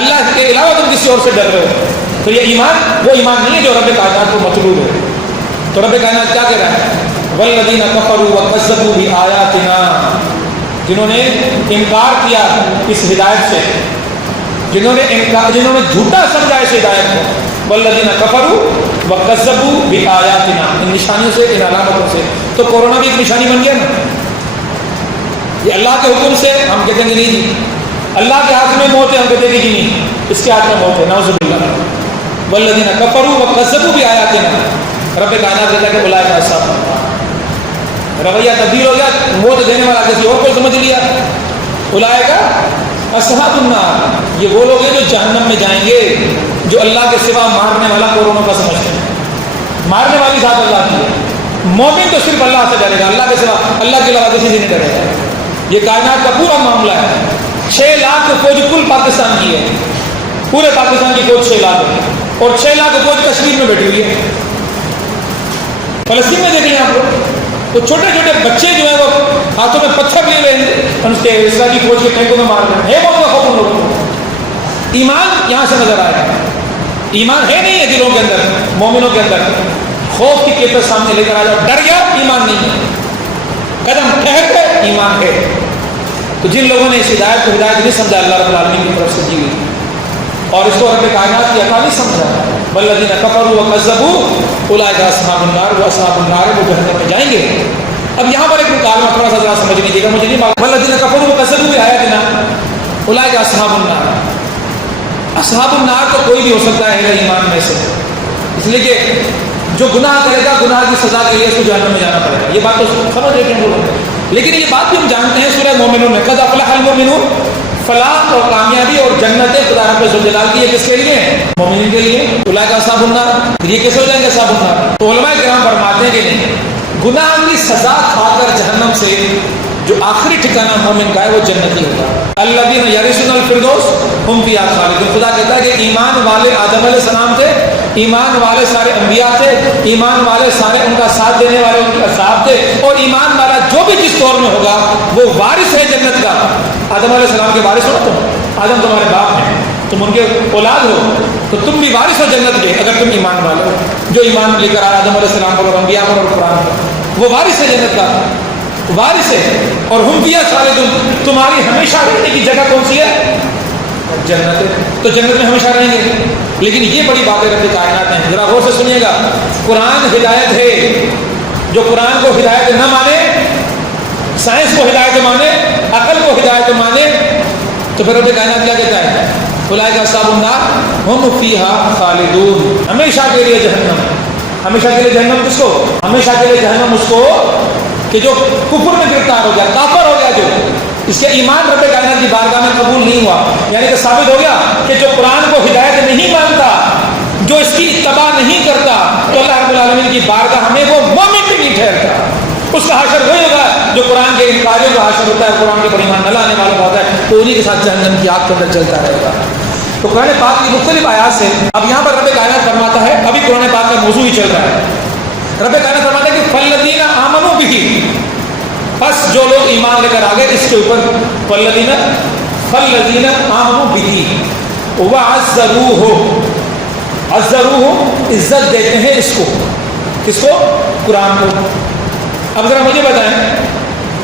اللہ کے علاوہ تم کسی اور سے ڈر رہے ہو، تو یہ ایمان وہ ایمان نہیں ہے جو رب کائنات کو مطلوب ہے۔ تو رب کائنات کیا کہہ رہا ہے؟ والذین کفروا وکذبوا بآیاتنا، جنہوں نے انکار کیا اس ہدایت سے، جنہوں نے جھوٹا سمجھا اس ہدایت کو، والذین کفروا وکذبوا بآیاتنا، ان نشانیوں سے، ان علامتوں سے۔ تو کورونا بھی ایک نشانی بن گیا نا، یہ اللہ کے حکم سے ہم کہتے ہیں کہ نہیں جی، اللہ کے ہاتھ میں موت ہے، ہم کہتے ہیں کہ نہیں اس کے ہاتھ میں موت ہے، نعوذ باللہ۔ والذین کفروا وکذبوا بآیاتنا، رب کائنات کہتا ہے کہ اولئک اصحاب النار، رویہ تبدیل ہو گیا، موت دینے والا کسی اور کو سمجھ لیا، اولئک اصحاب النار، یہ وہ لوگ ہیں جو جہنم میں جائیں گے، جو اللہ کے سوا مارنے والا کورونا کا سمجھتے ہیں، مارنے والی ذات اللہ کی ہے، مومن تو صرف اللہ سے ڈرے گا، اللہ کے سوا، اللہ کے علاوہ کسی سے نہیں ڈرے گا۔ یہ کائنات کا پورا معاملہ ہے۔ 6 لاکھ فوج کل پاکستان کی ہے، پورے پاکستان کی فوج 6 لاکھ ہے، اور 6 لاکھ فوج کشمیر میں بیٹھی ہوئی ہے، فلسطین میں دیکھیں آپ لوگ، تو چھوٹے چھوٹے بچے جو ہیں وہ ہاتھوں میں پتھر لیے ہوئے ان کے اسرائیلی فوج کے ٹینکوں میں مار رہے ہیں، ہے موت کا خوف ان لوگوں کو۔ ایمان یہاں سے نظر آئے گا، ایمان ہے نہیں ہے دلوں کے اندر، مومنوں کے اندر، خوف کی کیفیت سامنے لے کر آ جاؤ، ڈر گیا ایمان نہیں ہے، قدم ٹھہر گئے ایمان ہے۔ تو جن لوگوں نے اس ہدایت کو ہدایت نہیں سمجھا اللہ رب العالمین کی طرف سے دی گئی، اور اس کو رب کائنات کی عطا نہیں سمجھا، والذین کفروا وکذبوا اولئک اصحاب النار، وہ اصحاب النار وہ جہنم میں جائیں گے۔ اب یہاں پر ایک مکالمہ تھوڑا سا ذرا سمجھ لیجیے گا، مجھے نہیں معلوم، والذین کفروا وکذبوا بآیاتنا اولئک اصحاب النار، اصحاب النار تو کوئی بھی ہو سکتا ہے اہل ایمان میں سے، اس لیے کہ جو گناہ کرے گا گناہ کی سزا کے لیے اس کو جہنم میں جانا پڑے گا، یہ بات تو سمجھ رہے ہیں لوگ، لیکن یہ بات بھی ہم جانتے ہیں سورہ مومنون میں، قد افلح المؤمنون، فلاح اور کامیابی اور جنتیں خدا رب ذوالجلال کی ہے، کس کے لیے؟ مومنین کے لیے، اولئک اصحاب النار، یہ کیسے ہو جائیں گے اصحاب النار؟ تو علماء کرام فرماتے ہیں کہ نہیں، گناہ کی سزا کھا کر جہنم سے جو آخری ٹھکانہ مومن کا ہے وہ جنتی ہوگا، الذین یرثون الفردوس ہم فیہا خالدون۔ خدا کہتا ہے کہ ایمان والے آدم علیہ السلام تھے، ایمان والے سارے انبیاء تھے، ایمان والے سارے ان کا ساتھ دینے والے ان کے اصحاب تھے، اور ایمان والا جو بھی جس دور میں ہوگا وہ وارث ہے جنت کا۔ آدم علیہ السلام کے وارث ہو نا تم، آدم تمہارے باپ ہیں، تم ان کے اولاد ہو، تو تم بھی وارث ہو جنت کے اگر تم ایمان والے ہو، جو ایمان لے کر آیا آدم علیہ السلام پر اور انبیاء پر اور قرآن پر، وہ وارث ہے جنت کا، وارث ہے۔ اور ہم فیہا خالدون، تمہاری ہمیشہ رہنے کی جگہ کون سی ہے؟ جنت ہے، تو جنت میں ہمیشہ رہیں گے۔ لیکن یہ بڑی باتیں رب کائنات ہیں، ذرا غور سے سنیے گا، قرآن ہدایت ہے، جو قرآن کو ہدایت نہ مانے، سائنس کو ہدایت مانے، عقل کو ہدایت مانے، تو پھر رب کائنات کیا کہتا ہے؟ اولئک اصحاب النار ہم فیہا خالدون، ہمیشہ کے لیے جہنم، ہمیشہ کے لیے جہنم کس کو؟ ہمیشہ کے لیے جہنم اس کو کہ جو کفر میں گرفتار ہو گیا، کافر ہو گیا، جو اس کے ایمان رب کائنات کی بارگاہ میں قبول نہیں ہوا، یعنی کہ ثابت ہو گیا کہ جو قرآن کو ہدایت نہیں مانتا، جو اس کی اتباع نہیں کرتا، تو اللہ رب العالمین کی بارگاہ میں وہ مومن بھی نہیں ٹھہرتا، اس کا حشر وہی ہوگا جو قرآن کے انکاریوں کا حشر ہوتا ہے، قرآن کے پر ایمان نہ لانے والا ہوتا ہے، تو انہی کے ساتھ جہنم کی آگ کے اندر جلتا رہے گا۔ تو قرآن پاک کی مختلف آیات سے اب یہاں پر رب کائنات فرماتا ہے، ابھی قرآن پاک کا موضوع ہی چل رہا ہے، رب کائنات فرماتا ہے کہ فالذین آمنوا بہ، بس جو لوگ ایمان لے کر آگے اس کے اوپر، فالذین آمنوا بہ وعزروہ، عزروہ عزت دیتے ہیں اس کو، کس کو؟ قرآن کو۔ اب ذرا مجھے بتائیں،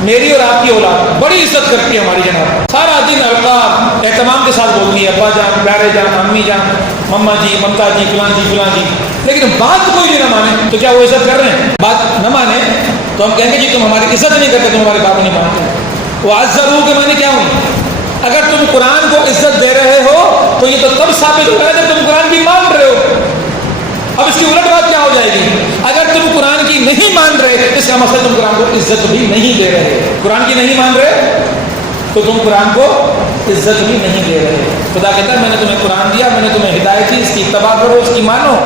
میری اور آپ کی اولاد بڑی عزت کرتی ہے ہماری جناب، سارا دن القاب اہتمام کے ساتھ بولتی ہے، ابا جان، پیارے جان، امی جان، مما جی، ممتا جی، فلاں جی، فلاں جی، لیکن بات کوئی بھی نہ مانے تو کیا وہ عزت کر رہے ہیں؟ بات نہ مانے تو ہم کہیں گے جی تم ہماری عزت نہیں کرتے، تم ہماری بات نہیں مانتے۔ وہ عزروہ کے معنی کیا ہوئی؟ اگر تم قرآن کو عزت دے رہے ہو تو یہ تو تب ثابت ہو رہا ہے جب تم قرآن کی مان رہے ہو۔ اب اس کی الٹ بات کیا ہو جائے گی؟ اگر تم قرآن کی نہیں مان رہے اس کا مطلب تم قرآن کو عزت بھی نہیں دے رہے، قرآن کی نہیں مان رہے تو تم قرآن کو عزت بھی نہیں دے رہے۔ خدا کہتا ہے میں نے تمہیں قرآن دیا، میں نے تمہیں ہدایت دی، اس کی اتباع کرو، اس کی مانو۔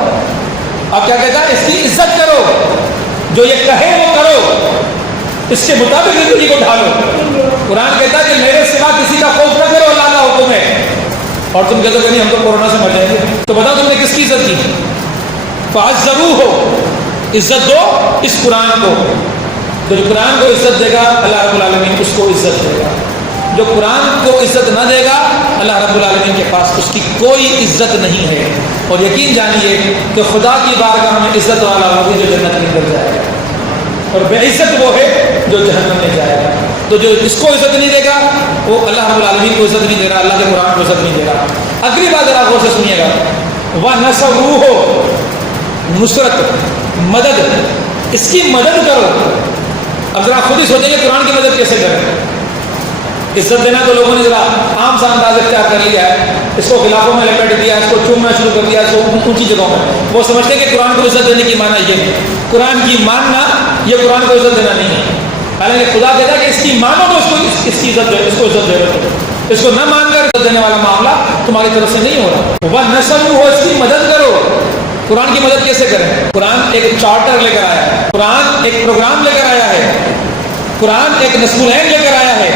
اب کیا کہتا ہے؟ اس کی عزت کرو، جو یہ کہے وہ کرو، اس کے مطابق زندگی کو ڈھالو۔ قرآن کہتا ہے کہ میرے سوا کسی کا خوف نہ کرو، اللہ کا حکم ہے، اور تم کہتے ہو کہ نہیں ہم تو کورونا سے مر جائیں گے، تو بتاؤ تم نے کس کی عزت کی؟ فَعَزَّرُوهُ، عزت دو اس قرآن کو، تو جو قرآن کو عزت دے گا اللہ رب العالمین اس کو عزت دے گا، جو قرآن کو عزت نہ دے گا اللہ رب العالمین کے پاس اس کی کوئی عزت نہیں ہے۔ اور یقین جانیے کہ خدا کی بارگاہ میں عزت والا وہ جو جنت کے اندر جائے گا، اور بے عزت وہ ہے جو جہنم میں جائے گا۔ تو جو اس کو عزت نہیں دے گا وہ اللہ رب العالمین کو عزت نہیں دے رہا، اللہ کے قرآن کو عزت نہیں دے رہا۔ اگلی بات ذرا غور سے سنیے گا، وَنَصَرُوهُ، نصرت، مدد، اس کی مدد کرو۔ اب ذرا خود ہی سوچیں کہ قرآن کی مدد کیسے کریں؟ عزت دینا تو لوگوں نے ذرا عام سا انداز اختیار کر لیا ہے، اس کو خلافوں میں لپیٹ دیا، اس کو چومنا شروع کر دیا، اس کو اونچی جگہوں میں، وہ سمجھتے ہیں کہ قرآن کو عزت دینے کی معنی یہ ہے، قرآن کی ماننا یہ قرآن کو عزت دینا نہیں ہے۔ حالانکہ خدا کہتا ہے کہ اس کی مانو تو اس کو اس کی عزت دے، اس کو عزت دے رہے، اس کو نہ مان کر عزت دینے والا معاملہ تمہاری طرف سے نہیں ہو رہا۔ وَنَصَرُوهُ، اس کی مدد کرو۔ قرآن کی مدد کیسے کریں؟ قرآن ایک چارٹر لے کر آیا ہے، قرآن ایک پروگرام لے کر آیا ہے، قرآن ایک نصب العین لے کر آیا ہے،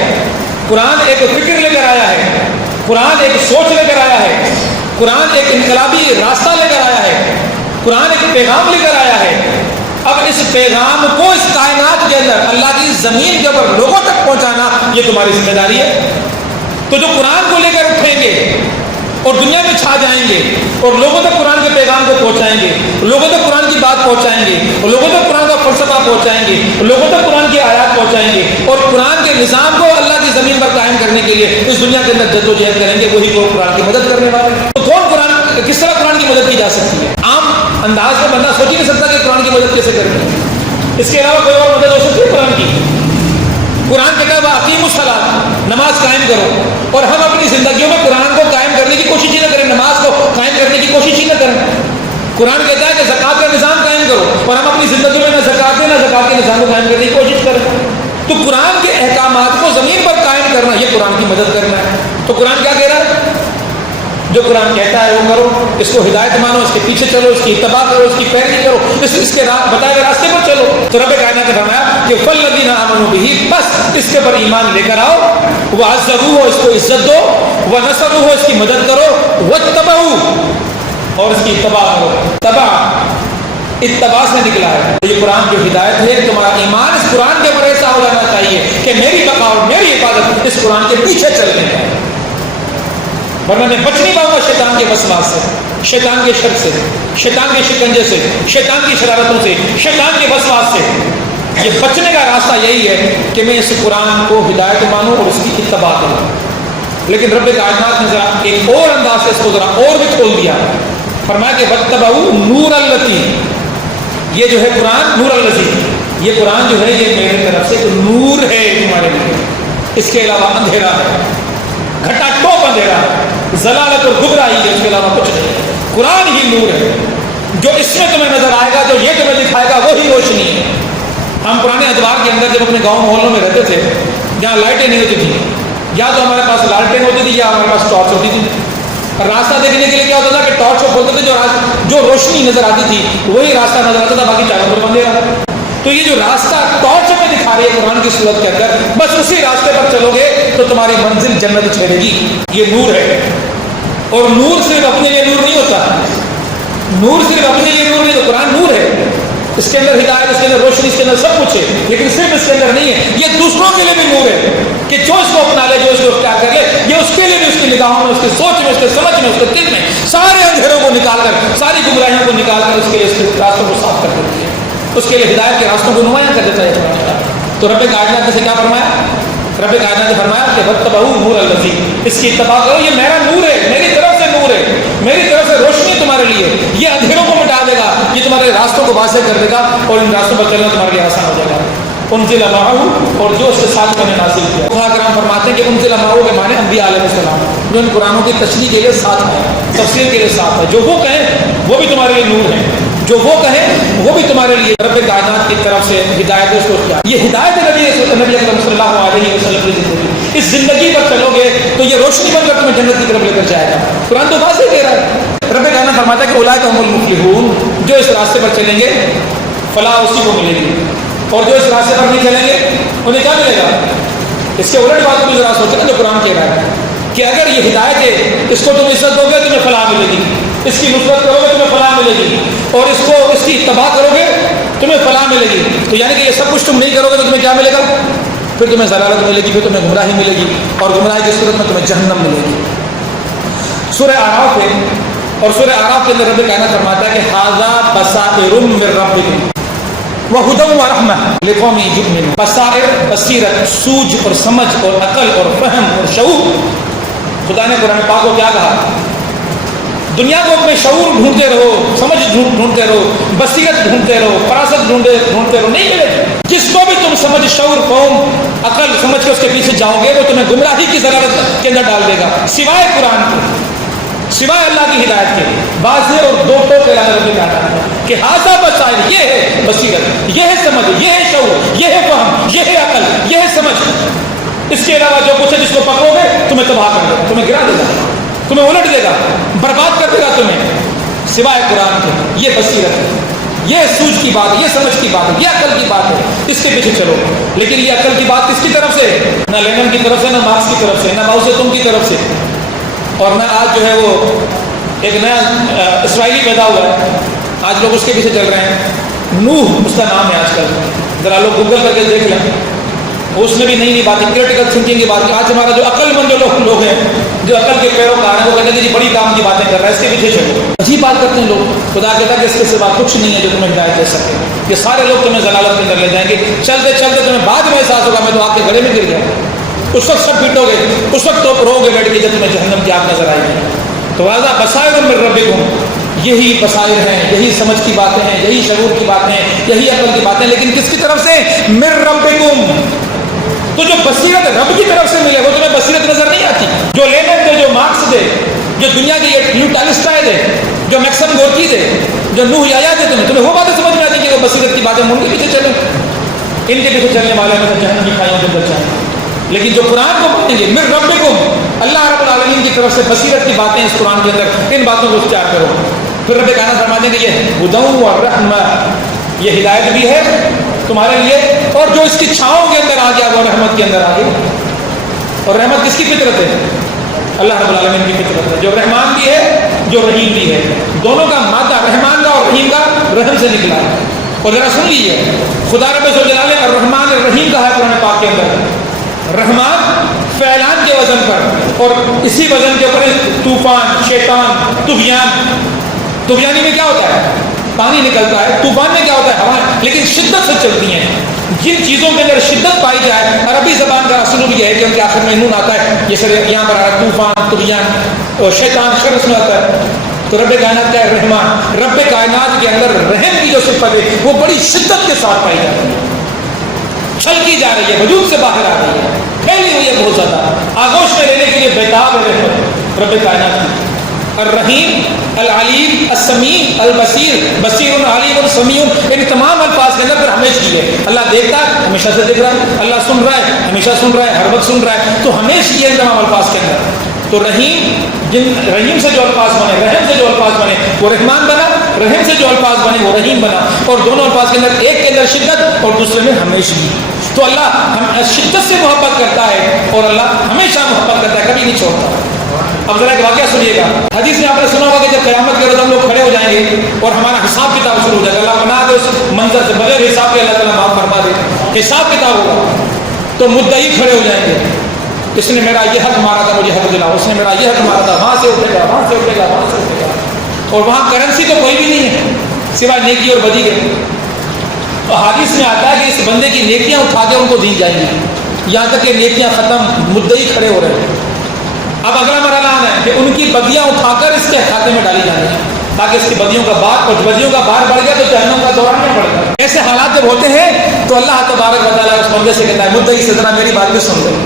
قرآن ایک فکر لے کر آیا ہے، قرآن ایک سوچ لے کر آیا ہے، قرآن ایک انقلابی راستہ لے کر آیا ہے، قرآن ایک پیغام لے کر آیا ہے۔ اب اس پیغام کو اس کائنات کے اندر اللہ کی زمین کے اوپر لوگوں تک پہنچانا یہ تمہاری ذمہ داری ہے۔ تو جو قرآن کو لے کر اٹھیں گے اور دنیا میں چھا جائیں گے اور لوگوں تک قرآن کے پیغام کو پہنچائیں گے، لوگوں تک قرآن کی بات پہنچائیں گے، لوگوں تک قرآن کا فلسفہ پہنچائیں گے، لوگوں تک قرآن کی آیات پہنچائیں گے، اور قرآن کے نظام کو اللہ کی زمین پر قائم کرنے کے لیے اس دنیا کے اندر جدوجہد کریں گے، وہی لوگ قرآن کی مدد کرنے والے ہیں۔ تو کون قرآن، کس طرح قرآن کی مدد کی جا سکتی ہے؟ عام انداز میں بندہ سوچ ہی نہیں سکتا کہ قرآن کی مدد کیسے کریں گے، اس کے علاوہ کوئی اور مدد ہو سکتی ہے قرآن کی؟ قرآن کہتا ہے وَأَقِیمُوا الصَّلَاةَ، نماز قائم کرو، اور ہم اپنی زندگیوں میں قرآن کو قائم کرنے کی کوشش ہی نہ کریں، نماز کو قائم کرنے کی کوشش ہی نہ کریں۔ قرآن کہتا ہے کہ زکوٰۃ کا نظام قائم کرو، اور ہم اپنی زندگی میں نہ زکوٰۃ دیں نہ زکوٰۃ کے نظام کو قائم کرنے کی کوشش کریں۔ تو قرآن کے احکامات کو زمین پر قائم کرنا یہ قرآن کی مدد کرنا ہے۔ تو قرآن کیا کہہ رہا ہے؟ جو قرآن کہتا ہے وہ کرو، اس کو ہدایت مانو، اس کے پیچھے چلو، اس کی اتباع کرو، اس کی پیروی کرو، اس کے بتائے ہوئے راستے پر چلو۔ تو رب کائنات نے فرمایا کہ فَالَّذِينَ آمَنُوا بِهِ، بس اس کے پر ایمان لے کر آؤ، وَعَزَّرُوهُ، اس کو عزت دو، وَنَصَرُوهُ، اس کی مدد کرو، وَاتَّبَعُوهُ، اور اس کی اتباع کرو۔ اتباع سے نکلا ہے یہ قرآن کی ہدایت ہے۔ تمہارا ایمان اس قرآن کے اوپر ایسا ہو جانا چاہیے کہ میری بقا اور میری حفاظت اس قرآن کے پیچھے چلنے ہے، ورنہ میں بچ نہیں پاؤں گا شیطان کے وسواس سے، شیطان کے شر سے، شیطان کے شکنجے سے، شیطان کی شرارتوں سے، شیطان کے وسواس سے۔ یہ بچنے کا راستہ یہی ہے کہ میں اس قرآن کو ہدایت مانوں اور اس کی اتباع کروں۔ لیکن رب کائنات نے ذرا ایک اور انداز سے اس کو ذرا اور بھی کھول دیا، فرمایا کہ وَاتَّبَعُوا نُورَ الَّذِی، یہ جو ہے قرآن نور الذی، یہ قرآن جو ہے یہ میرے طرف سے ایک نور ہے تمہارے لیے، اس کے علاوہ اندھیرا ہے، گھٹا ٹوپ اندھیرا ہے، ضلالت اور گمراہی ہے، اس کے علاوہ کچھ نہیں۔ قرآن ہی نور ہے، جو اس میں تمہیں نظر آئے گا، جو یہ تمہیں دکھائے گا وہی روشنی ہے۔ ہم پرانے ادوار کے اندر جب اپنے گاؤں محلوں میں رہتے تھے جہاں لائٹیں نہیں ہوتی تھیں، یا تو ہمارے پاس لالٹین ہوتی تھی یا ہمارے پاس ٹارچ ہوتی تھی، اور راستہ دیکھنے کے لیے کیا ہوتا تھا کہ ٹارچ کو کھولتے تھے، جو روشنی نظر آتی تھی وہی راستہ نظر آتا تھا، باقی چاروں طرف اندھیرا تھا۔ تو یہ جو راستہ ٹارچ میں دکھا رہی ہے قرآن کی صورت کے اندر، بس اسی راستے پر چلو گے تو تمہاری منزل جنت چھیڑے گی، یہ نور ہے۔ اور نور صرف اپنے لیے نور نہیں ہوتا، نور صرف اپنے لیے نور نہیں ہوتا، قرآن نور ہے، اس کے اندر ہدایت، اس کے اندر روشنی، اس کے اندر سب کچھ ہے، لیکن صرف اس کے اندر نہیں ہے، یہ دوسروں کے لیے بھی نور ہے کہ جو اس کو اپنا لے، جو اس کو اختیار کر لے، یہ اس کے لیے بھی، اس کی نگاہوں میں، اس کی سوچ میں، اس کے سمجھ میں، اس کے دل میں سارے اندھیروں کو نکال کر، ساری گمراہیوں کو نکال کر اس کے لیے اس کے راستوں کو صاف کر دیتی ہے، اس کے لیے ہدایت کے راستوں کو نمایاں کر دیتا ہے۔ تو رب کائنات نے سے کیا فرمایا؟ رب کائنات نے فرمایا کہ واتبعوا نور الذی، اس کی اتباع کرو، یہ میرا نور ہے، میری طرف سے نور ہے، میری طرف سے روشنی تمہارے لیے، یہ اندھیروں کو مٹا دے گا، یہ تمہارے راستوں کو واضح کر دے گا، اور ان راستوں پر چلنا تمہارے لیے آسان ہو جائے گا۔ انزل معہ، اور جو اس کے ساتھ میں نے نازل کیا۔ علماء کرام فرماتے ہیں کہ انزل معہ کے معنی انبیاء علیہ السلام، جو ان قرآنوں کی تشریح کے لیے ساتھ ہے، تفسیر کے لیے ساتھ ہے، جو وہ کہیں وہ بھی تمہارے لیے نور ہے، جو وہ کہیں وہ بھی تمہارے لیے رب کائنات کی طرف سے ہدایت ہے۔ اس کو کیا یہ ہدایت ہے؟ نبی اکرم صلی اللہ علیہ وسلم کی زندگی، اس زندگی پر چلو گے تو یہ روشنی بن کر تمہیں جنت کی طرف لے کر جائے گا۔ قرآن تو واضح کہہ رہا ہے، رب کائنات فرماتا ہے کہ اولئک هم المفلحون، جو اس راستے پر چلیں گے فلاح اسی کو ملے گی، اور جو اس راستے پر نہیں چلیں گے انہیں کیا ملے گا؟ اس کے الٹ بات کو ذرا سوچیں جو قرآن کہہ رہا ہے کہ اگر یہ ہدایت ہے، اس کو تم عزت دو گے تمہیں فلاح ملے گی، اس کی نصرت کرو گے تمہیں فلاح ملے گی، اور اس کو اس کی اتباع کرو گے تمہیں فلاح ملے گی، تو یعنی کہ یہ سب کچھ تم نہیں کرو گے تو تمہیں کیا ملے گا؟ پھر تمہیں ضلالت ملے گی، پھر تمہیں گمراہی ملے گی، اور گمراہی کی صورت میں تمہیں جہنم ملے گی۔ سورہ اعراف ہے، اور سورہ اعراف کے اندر رب کائنات فرماتا ہے کہ ھذا بصائر من ربکم وہدی ورحمہ لقوم یؤمنون۔ بصائر، بصیرت، سوجھ اور سمجھ اور عقل اور فہم اور شعور، خدا نے قرآن پاک کو کیا کہا؟ دنیا کو اپنے شعور ڈھونڈتے رہو، سمجھ ڈھونڈتے رہو، بصیرت ڈھونڈتے رہو، فراست ڈھونڈتے رہو، نہیں ملے۔ جس کو بھی تم سمجھ، شعور، قوم، عقل سمجھ کے اس کے پیچھے جاؤ گے وہ تمہیں گمراہی کی ضلالت کے اندر ڈال دے گا، سوائے قرآن کے، سوائے اللہ کی ہدایت کے۔ واضح اور دو ٹوک اعلان رب کہتا ہے کہ ھذا بصائر، یہ ہے بصیرت، یہ ہے سمجھ، یہ ہے شعور، یہ ہے فہم، یہ ہے عقل، یہ ہے سمجھ۔ اس کے علاوہ جو کچھ ہے جس کو پکڑو گے تمہیں تباہ کر دے گا، تمہیں گرا دے گا، تمہیں الٹ دے گا، برباد کر دے گا تمہیں، سوائے قرآن کے۔ یہ بصیرت ہے، یہ سوچ کی بات ہے، یہ سمجھ کی بات ہے، یہ عقل کی بات ہے، اس کے پیچھے چلو۔ لیکن یہ عقل کی بات کس کی طرف سے؟ نہ لینن کی طرف سے، نہ مارکس کی طرف سے، نہ ماؤ سے تم کی طرف سے، اور نہ آج جو ہے وہ ایک نیا اسرائیلی پیدا ہوا ہے، آج لوگ اس کے پیچھے چل رہے ہیں، نوح اس کا نام ہے آج کل، ذرا لوگ گوگل کر کے دیکھ لیں، اس میں بھی نئی نئی باتیں، کریٹیکل تھنکنگ کی باتیں۔ آج ہمارا جو عقل مند لوگ ہیں، جو عقل کے پیروکار ہیں، وہ کہتے ہیں کہ بڑی کام کی باتیں کر رہا ہے، اس کے پیچھے چلو۔ عجیب بات کرتے ہیں لوگ۔ خدا کہتا ہے کہ اس کے سوا کچھ نہیں ہے جو تمہیں ہدایت دے سکے، یہ سارے لوگ تمہیں ضلالت کے اندر لے جائیں گے، چلتے چلتے تمہیں بعد میں احساس ہوگا میں تو آپ کے گڑے میں گر گیا، اس وقت سب پھٹو گے، اس وقت تو رو گے بیٹھ کے جب تمہیں جہنم کی آگ نظر آئے گی۔ تو ھذا بصائر من ربکم، یہی بصائر ہیں، یہی سمجھ کی باتیں ہیں، یہی شعور کی باتیں ہیں، یہی عقل کی باتیں، لیکن کس کی طرف سے؟ من ربکم۔ تو جو بصیرت رب کی طرف سے ملے وہ تمہیں بصیرت نظر نہیں آتی۔ جو لینن دے، جو مارکس دے، جو دنیا کی یہ نیو ٹالسٹائے دے، جو میکسم گورکی دے، جو نوح یحییٰ دے، تمہیں وہ باتیں سمجھ میں آتی کہ وہ بصیرت کی باتیں، ان کے پیچھے چلو، ان کے پیچھے چلنے والے میں جہنم کی کھائیوں کے اندر جائیں۔ لیکن جو قرآن کو پڑھیں گے، من ربکم، اللہ رب العالمین کی طرف سے بصیرت کی باتیں اس قرآن کے اندر، ان باتوں کو اختیار کرو۔ پھر رب کائنات فرماتے ہیں کہ یہ ہدی و رحمہ، یہ ہدایت بھی ہے تمہارے لیے، اور جو اس کی چھاؤں کے اندر آ گیا وہ رحمت کے اندر آ گیا۔ اور رحمت کس کی فطرت ہے؟ اللہ رب العالمین کی فطرت ہے، جو رحمان بھی ہے، جو رحیم بھی ہے، دونوں کا مادہ رحمان کا اور رحیم کا رحم سے نکلا ہے۔ اور ذرا سن لیجیے، خدا رب ذوالجلال نے الرحمن الرحیم کہا ہے قرآن پاک کے اندر، رحمان فعلان کے وزن پر، اور اسی وزن کے اوپر طوفان، شیطان، طغیانی میں کیا ہوتا ہے؟ پانی نکلتا ہے، طوفان میں کیا ہوتا ہے؟ ہوائیں، لیکن شدت سے چلتی ہیں۔ جن چیزوں کے اندر شدت پائی جائے، عربی زبان کا اصول یہ ہے کہ ان کے آخر میں نون آتا ہے، جیسے یہاں پر آ رہا ہے طوفان، طغیان اور شیطان، شر اس میں آتا ہے۔ تو رب کائنات کا رحمان، رب کائنات کے اندر رحم کی جو صفت ہے وہ بڑی شدت کے ساتھ پائی جاتی ہے، چھلکی جا رہی ہے، وجود سے باہر آ رہی ہے، پھیلی ہوئی ہے بہت زیادہ، آغوش میں لینے کے لیے بیتاب ہے رحمت رب کائنات کی۔ الرحیم، العلیم، السمیع، البصیر، بصیر، علیم، سمیع، ان تمام الفاظ کے اندر پھر ہمیشہ کی ہے۔ اللہ دیکھتا ہے، ہمیشہ سے دیکھ رہا ہے، اللہ سن رہا ہے، ہمیشہ سن رہا ہے، ہر وقت سن رہا ہے، تو ہمیشہ یہ ان تمام الفاظ کے اندر۔ تو رحیم سے جو الفاظ بنے، رحم سے جو الفاظ بنے وہ رحمان بنا، رحم سے جو الفاظ بنے وہ رحیم بنا، اور دونوں الفاظ کے اندر ایک کے اندر شدت اور دوسرے میں ہمیشگی۔ تو اللہ شدت سے محبت کرتا ہے اور اللہ ہمیشہ محبت کرتا ہے، کبھی نہیں چھوڑتا۔ اب ذرا ایک واقعہ سنیے گا. حدیث میں آپ نے سنا ہوگا کہ جب قیامت کے روز ہم لوگ کھڑے ہو جائیں گے اور ہمارا حساب کتاب شروع ہو جائے گا, اللہ بنا دے اس منظر سے, بغیر حساب کے اللہ تعالیٰ معاف فرما دے, حساب کتاب ہوگا تو مدعی کھڑے ہو جائیں گے, اس نے میرا یہ حق مارا تھا مجھے حق دلا, اس نے میرا یہ حق مارا تھا, وہاں سے اٹھے گا, وہاں سے اٹھے گا, وہاں سے اٹھے گا, اور وہاں کرنسی تو کوئی بھی نہیں ہے سوائے نیکی اور بدی کے. تو حدیث میں آتا ہے کہ اس بندے کی نیکیاں اٹھا کے ان کو دی جائیں گی, یہاں تک کہ نیکیاں ختم, مدعی کھڑے ہو رہے ہیں. اب اگلا مرحلہ آنا ہے کہ ان کی بدیاں اٹھا کر اس کے کھاتے میں ڈالی جانی ہے, تاکہ اس کی بدیوں کا بار, اور بدیوں کا بار بڑھ گیا تو جہنم کا دوران نہیں پڑے گا. ایسے حالات جب ہوتے ہیں تو اللہ تبارک و تعالیٰ اس بندے سے کہتا ہے مدعی سے ذرا میری بات بھی سن لو.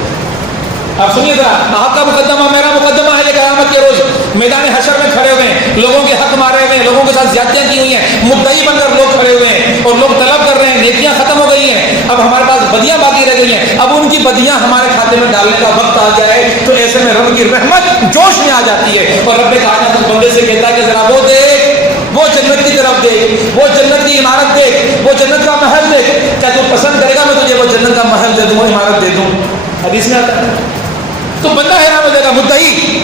آپ سنیے ذرا, آپ کا مقدمہ میرا مقدمہ ہے, یہ قیامت کے روز میدان حشر میں کھڑے ہوئے ہیں, لوگوں کے حق مارے ہوئے ہیں, لوگوں کے ساتھ زیادتیاں کی ہوئی ہیں, مدعی بن کر لوگ کھڑے ہوئے ہیں اور لوگ طلب کر رہے ہیں, نیکیاں ختم ہو گئی ہیں, اب ہمارے پاس بدیاں باقی رہ گئی ہیں, اب ان کی بدیاں ہمارے کھاتے میں ڈالنے کا وقت آ جائے تو ایسے میں رب کی رحمت جوش میں آ جاتی ہے, اور رب کائنات اس بندے سے کہتا ہے کہ ذرا وہ دیکھ, وہ جنت کی طرف دیکھ, وہ جنت کی عمارت دیکھ, وہ جنت کا محل دیکھ, کیا تو پسند کرے گا میں تجھے وہ جنت کا محل دے دوں, وہ عمارت دے دوں. حدیث میں آتا ہے. تو بندہ حیران ہو جائے گا, مدعی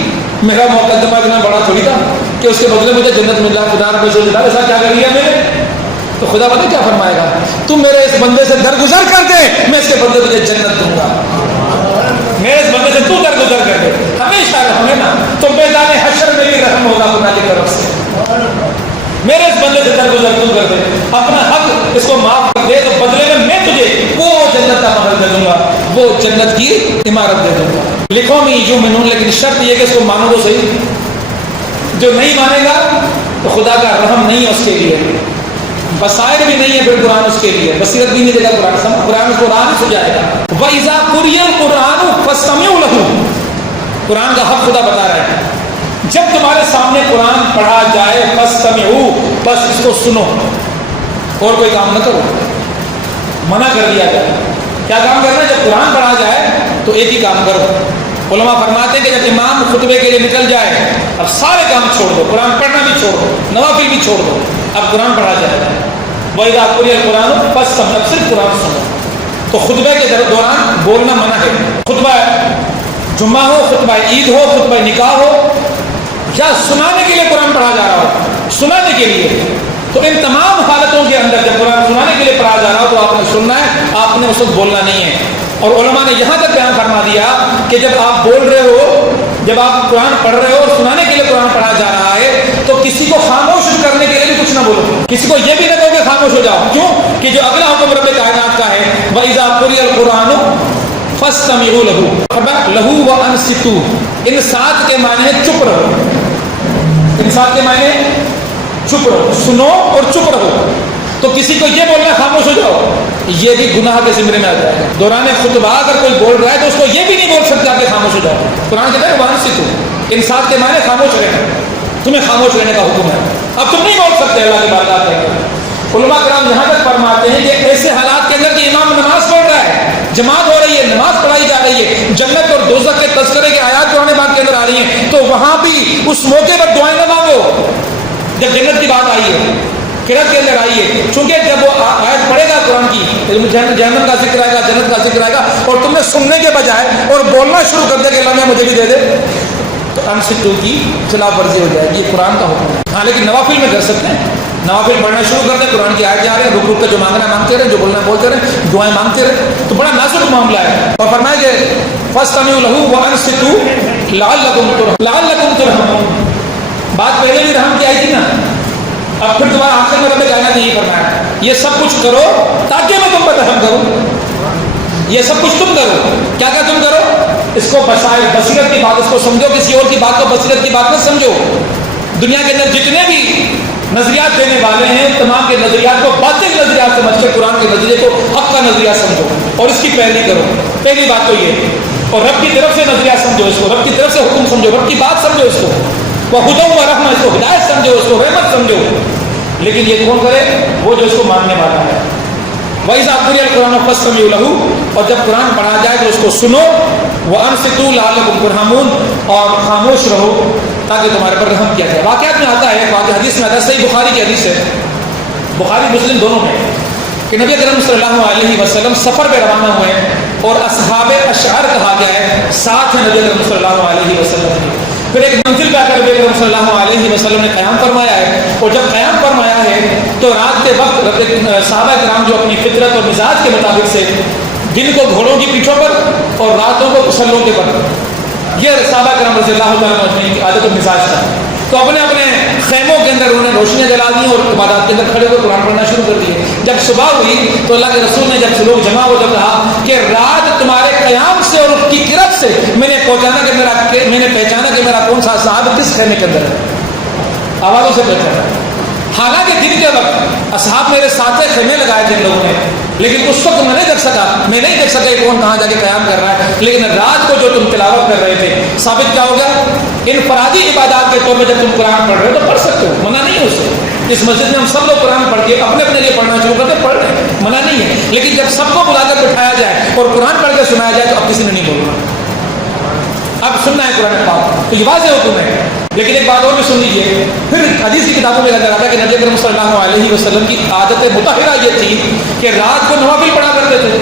میرا مقدمہ اتنا بڑا تھوڑی تھا کہ اس کے بدلے مجھے جنت مل رہا, خدا نے مجھے ایسا کیا کر لیا میں نے. تو خدا پتہ کیا فرمائے گا, تم میرے اس بندے سے درگزر کر دے, میں اس کے بدلے تجھے جنت دوں گا. میرے اس بندے سے تو درگزر کر دے, ہمیشہ رحم ہے نا, تو میدان حشر میں بھی رحم ہوگا خدا کی طرف سے. میرے اس بندے سے درگزر تو کر دے, اپنا حق اس کو معاف کر دے, تو بدلے میں تجھے وہ جنت کا محل دے دوں گا, وہ جنت کی عمارت دے دوں گا. لکھو میں جو منون, لیکن شرط یہ کہ اس کو مانو تو صحیح. جو نہیں مانے گا تو خدا کا رحم نہیں ہے اس کے لیے, بصائر بھی نہیں ہے پھر قرآن اس کے لیے, بصیرت بھی نہیں دے گا قرآن اس کو راہ نہیں سجائے گا. وَإِذَا قُرِئَ الْقُرْآنُ فَاسْتَمِعُوا لَهُ, قرآن کا حق خدا بتا رہا ہے, جب تمہارے سامنے قرآن پڑھا جائے فاستمعوا, بس اس کو سنو اور کوئی کام نہ کرو. منع کر دیا جائے, کیا کام کرنا ہے, جب قرآن پڑھا جائے تو ایک ہی کام کرو. علماء فرماتے ہیں کہ جب امام خطبے کے لیے نکل جائے اب سارے کام چھوڑ دو, قرآن پڑھنا بھی چھوڑ دو, نوافل بھی چھوڑ دو, اب قرآن پڑھا جائے. وَإِذَا قُرِئَ الْقُرْآنُ فَاسْتَمِعُوا, صرف قرآن سنو. تو خطبے کے دوران بولنا منع ہے. خطبہ جمعہ ہو, خطبہ عید ہو, خطبہ نکاح ہو, یا سنانے کے لیے قرآن پڑھا جا رہا ہو, سنانے کے لیے, تو ان تمام حالتوں کے اندر جب قرآن سنانے کے لیے پڑھا جا رہا ہو تو آپ نے سننا ہے, آپ نے اس وقت بولنا نہیں ہے. اور علماء نے یہاں تک بیان فرما دیا کہ جب آپ بول رہے ہو, جب آپ قرآن پڑھ رہے ہو اور سنانے کے لیے قرآن پڑھا جا رہا ہے تو کسی کو خاموش کرنے کے لیے بھی کچھ نہ بولو, کسی کو یہ بھی نہ کہو کہ خاموش ہو جاؤ. کیوں کہ جو اگلا حکم رب کائنات کا ہے, وَإِذَا قُرِئَ الْقُرْآنُ فَاسْتَمِعُوا لَهُ لَهُ وَأَنصِتُوا, انصات کے معنی ہے چپ رہو, انصات کے معنی چپ رہو, سنو اور چپ رہو. تو کسی کو یہ بولنا خاموش ہو جاؤ, یہ بھی گناہ کے زمرے میں آ جائے گا. دوران خطبہ اگر کوئی بول رہا ہے تو اس کو یہ بھی نہیں بول سکتا کہ خاموش ہو جاؤ. قرآن کہتا ہے وانصتو, انصات کے معنی خاموش رہنا, تمہیں خاموش رہنے کا حکم ہے. اب تم نہیں بول سکتے اللہ کی بارگاہ میں. علماء کرام یہاں تک فرماتے ہیں کہ ایسے حالات کے اندر کہ امام نماز پڑھ رہا ہے, جماعت ہو رہی ہے, نماز پڑھائی جا رہی ہے, جنت اور دوزخ کے تذکرے کے آیات قرآن پاک کے اندر آ رہی ہیں, تو وہاں بھی اس موقع پر دعائیں نہ مانگو. جب جنت کی بات آئی ہے, قرأت کے اندر آئی ہے, چونکہ جب وہ آیت پڑھے گا قرآن کی, جہنم کا ذکر آئے گا, جنت کا ذکر آئے گا, اور تم نے سننے کے بجائے اور بولنا شروع کر دیا کہ اللہ مجھے بھی دے دے, تو انصتو کی خلاف ورزی ہو جائے گی. یہ قرآن کا حکم ہے. ہاں لیکن نوافل میں کر سکتے ہیں, نوافل پڑھنا شروع کر دیں, قرآن کی آیت جا رہے ہیں, رک رک کر جو مانگنا مانگتے رہے, جو بولنا بولتے رہے, دعائیں مانگتے رہے, تو بڑا نازک معاملہ ہے. اور فرمائے کہ فاستمعوا لَهُ وَأَنصِتُوا لَعَلَّكُمْ تُرْحَمُونَ. بات پہلے بھی رحم کی آئی تھی نا, اب پھر دوبارہ آخر میں رب کائنات نہیں کرنا ہے, یہ سب کچھ کرو تاکہ میں تم پر رحم کروں. یہ سب کچھ تم کرو, کیا کیا تم کرو, اس کو بصائر, بصیرت کی بات اس کو سمجھو, کسی اور کی بات کو بصیرت کی بات نہ سمجھو. دنیا کے اندر جتنے بھی نظریات دینے والے ہیں تمام کے نظریات کو باطل نظریات سمجھ کے قرآن کے نظریے کو حق کا نظریہ سمجھو اور اس کی پیروی کرو. پہلی بات تو یہ, اور رب کی طرف سے نظریہ سمجھو اس کو, رب کی طرف سے حکم سمجھو, رب کی بات سمجھو اس کو, وہ ہدی و رحمت, اس کو ہدایت سمجھو, اس کو رحمت سمجھو. لیکن یہ کون کرے, وہ جو اس کو ماننے والا ہے. وَإِذَا قُرِئَ الْقُرْآنُ فَاسْتَمِعُوا لَهُ, اور جب قرآن پڑھا جائے تو اس کو سنو, وَأَنصِتُوا لَعَلَّكُمْ تُرْحَمُونَ, اور خاموش رہو تاکہ تمہارے پر رحم کیا جائے. واقعات میں آتا ہے, واقعہ حدیث میں آتا ہے, صحیح بخاری کی حدیث ہے, بخاری مسلم دونوں میں, کہ نبی اکرم صلی اللہ علیہ وسلم سفر پہ روانہ ہوئے اور اصحاب اشعار کہا گیا ہے, ساتھ ہیں نبی اکرم صلی اللہ علیہ وسلم. پھر ایک منزل پہ آ کر نبی اکرم صلی اللہ علیہ وسلم نے قیام فرمایا ہے، اور جب قیام فرمایا ہے تو رات کے وقت صحابہ کرام جو اپنی فطرت اور مزاج کے مطابق سے دن کو گھوڑوں کی پیٹھوں پر اور راتوں کو مسلوں کے پر، یہ صحابہ کرام رضی اللہ تعالیٰ عنہ کی عادت و مزاج تھا. تو اپنے اپنے خیموں کے اندر انہوں نے روشنیاں جلا دی اور عبادات کے اندر کھڑے ہو کر قرآن پڑھنا شروع کر دیے. جب صبح ہوئی تو اللہ کے رسول نے جب لوگ جمع ہو جب کہا کہ رات تمہارے قیام سے اور اس کی کرت سے میں نے پہچانا کہ میرا کون سا صاحب کس خیمے کے اندر ہے، آوازوں سے پہچانا. حالانکہ دن کے وقت اصحاب میرے ساتھ خیمے لگائے تھے لوگوں نے، لیکن اس وقت میں نہیں دیکھ سکا کہ کون کہاں جا کے قیام کر رہا ہے. لیکن رات کو جو تم تلاوت کر رہے تھے، ثابت کیا ہو گیا؟ انفرادی عبادات کے طور پہ جب تم قرآن پڑھ رہے ہو تو پڑھ سکتے ہو، منع نہیں ہے اس سے. اس مسجد میں ہم سب لوگ قرآن پڑھ کے اپنے اپنے لیے پڑھنا شروع کرتے پڑھ رہے ہیں، منع نہیں ہے. لیکن جب سب کو بلا کر بٹھایا جائے اور قرآن پڑھ کے سنایا جائے تو اب کسی نے نہیں بولنا، اب سننا ہے قرآن پاک، تو یہ واضح حکم ہے. لیکن ایک بات اور بھی سن لیجیے، پھر حدیث کی کتابوں میں نظر آتا ہے کہ نبی اکرم صلی اللہ علیہ وسلم کی عادت مطہرہ یہ تھی کہ رات کو نوافل پڑھا کرتے تھے.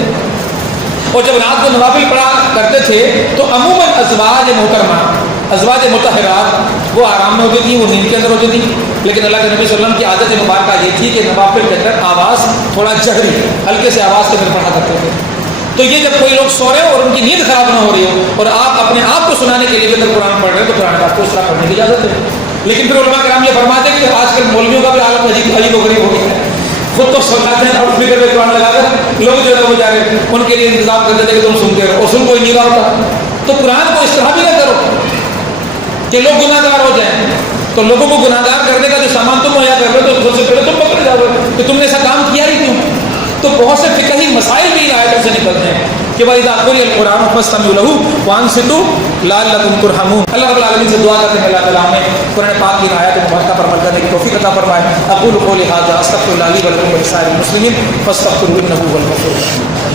اور جب رات کو نوافل پڑھا کرتے تھے تو عموماً ازواج محترمہ، ازواج مطہرات وہ آرام میں ہوتی تھیں، وہ نیند کے اندر ہوتی تھیں. لیکن اللہ کے نبی صلی اللہ علیہ وسلم کی عادت مبارکہ یہ تھی کہ نوافل کے اندر آواز تھوڑا جہری، ہلکے سے آواز کے اندر پڑھا کرتے تھے. تو یہ جب کوئی لوگ سو رہے ہو اور ان کی نیند خراب نہ ہو رہی ہو اور آپ اپنے آپ کو سنانے کے لیے اگر قرآن پڑھ رہے ہیں تو قرآن کا اس طرح پڑھنے کی اجازت ہے. لیکن پھر علماء کرام یہ فرماتے ہیں کہ آج کل مولویوں کا بھی عالم عجیب و غریب ہو گیا ہے. خود تو سناتے ہیں اور اسپیکر پہ قرآن لگا کر لوگ جو ہے وہ جا رہے ان کے لیے انتظام کر دیتے کہ تم سنتے رہو اور سن کوئی نہیں رہا ہوتا. تو قرآن کو اس طرح بھی نہ کرو کہ لوگ گناہ گار ہو جائیں. تو لوگوں کو گناہ گار کرنے کا جو سامان تم مہیا کر رہے ہو تو سب سے پہلے تم پکڑ جاؤ کہ تم نے ایسا کام کیا ہی کیوں. تو بہت سے فقہی مسائل بھی آیتوں سے نکلتے ہیں کہ وَإِذَا قُرِئَ الْقُرْآنُ فَاسْتَمِعُوا لَهُ وَأَنصِتُوا لَعَلَّكُمْ تُرْحَمُونَ. اللہ رب العالمین سے دعا کرتے ہیں اللہ تعالیٰ ہمیں قرآن پاک کی آیات مبارکہ پر عمل کرنے کی توفیق عطا فرمائے. اقول قولی ھذا استغفر اللہ لی ولکم ولسائر المسلمین فاستغفروہ انہ هو الغفور الرحیم.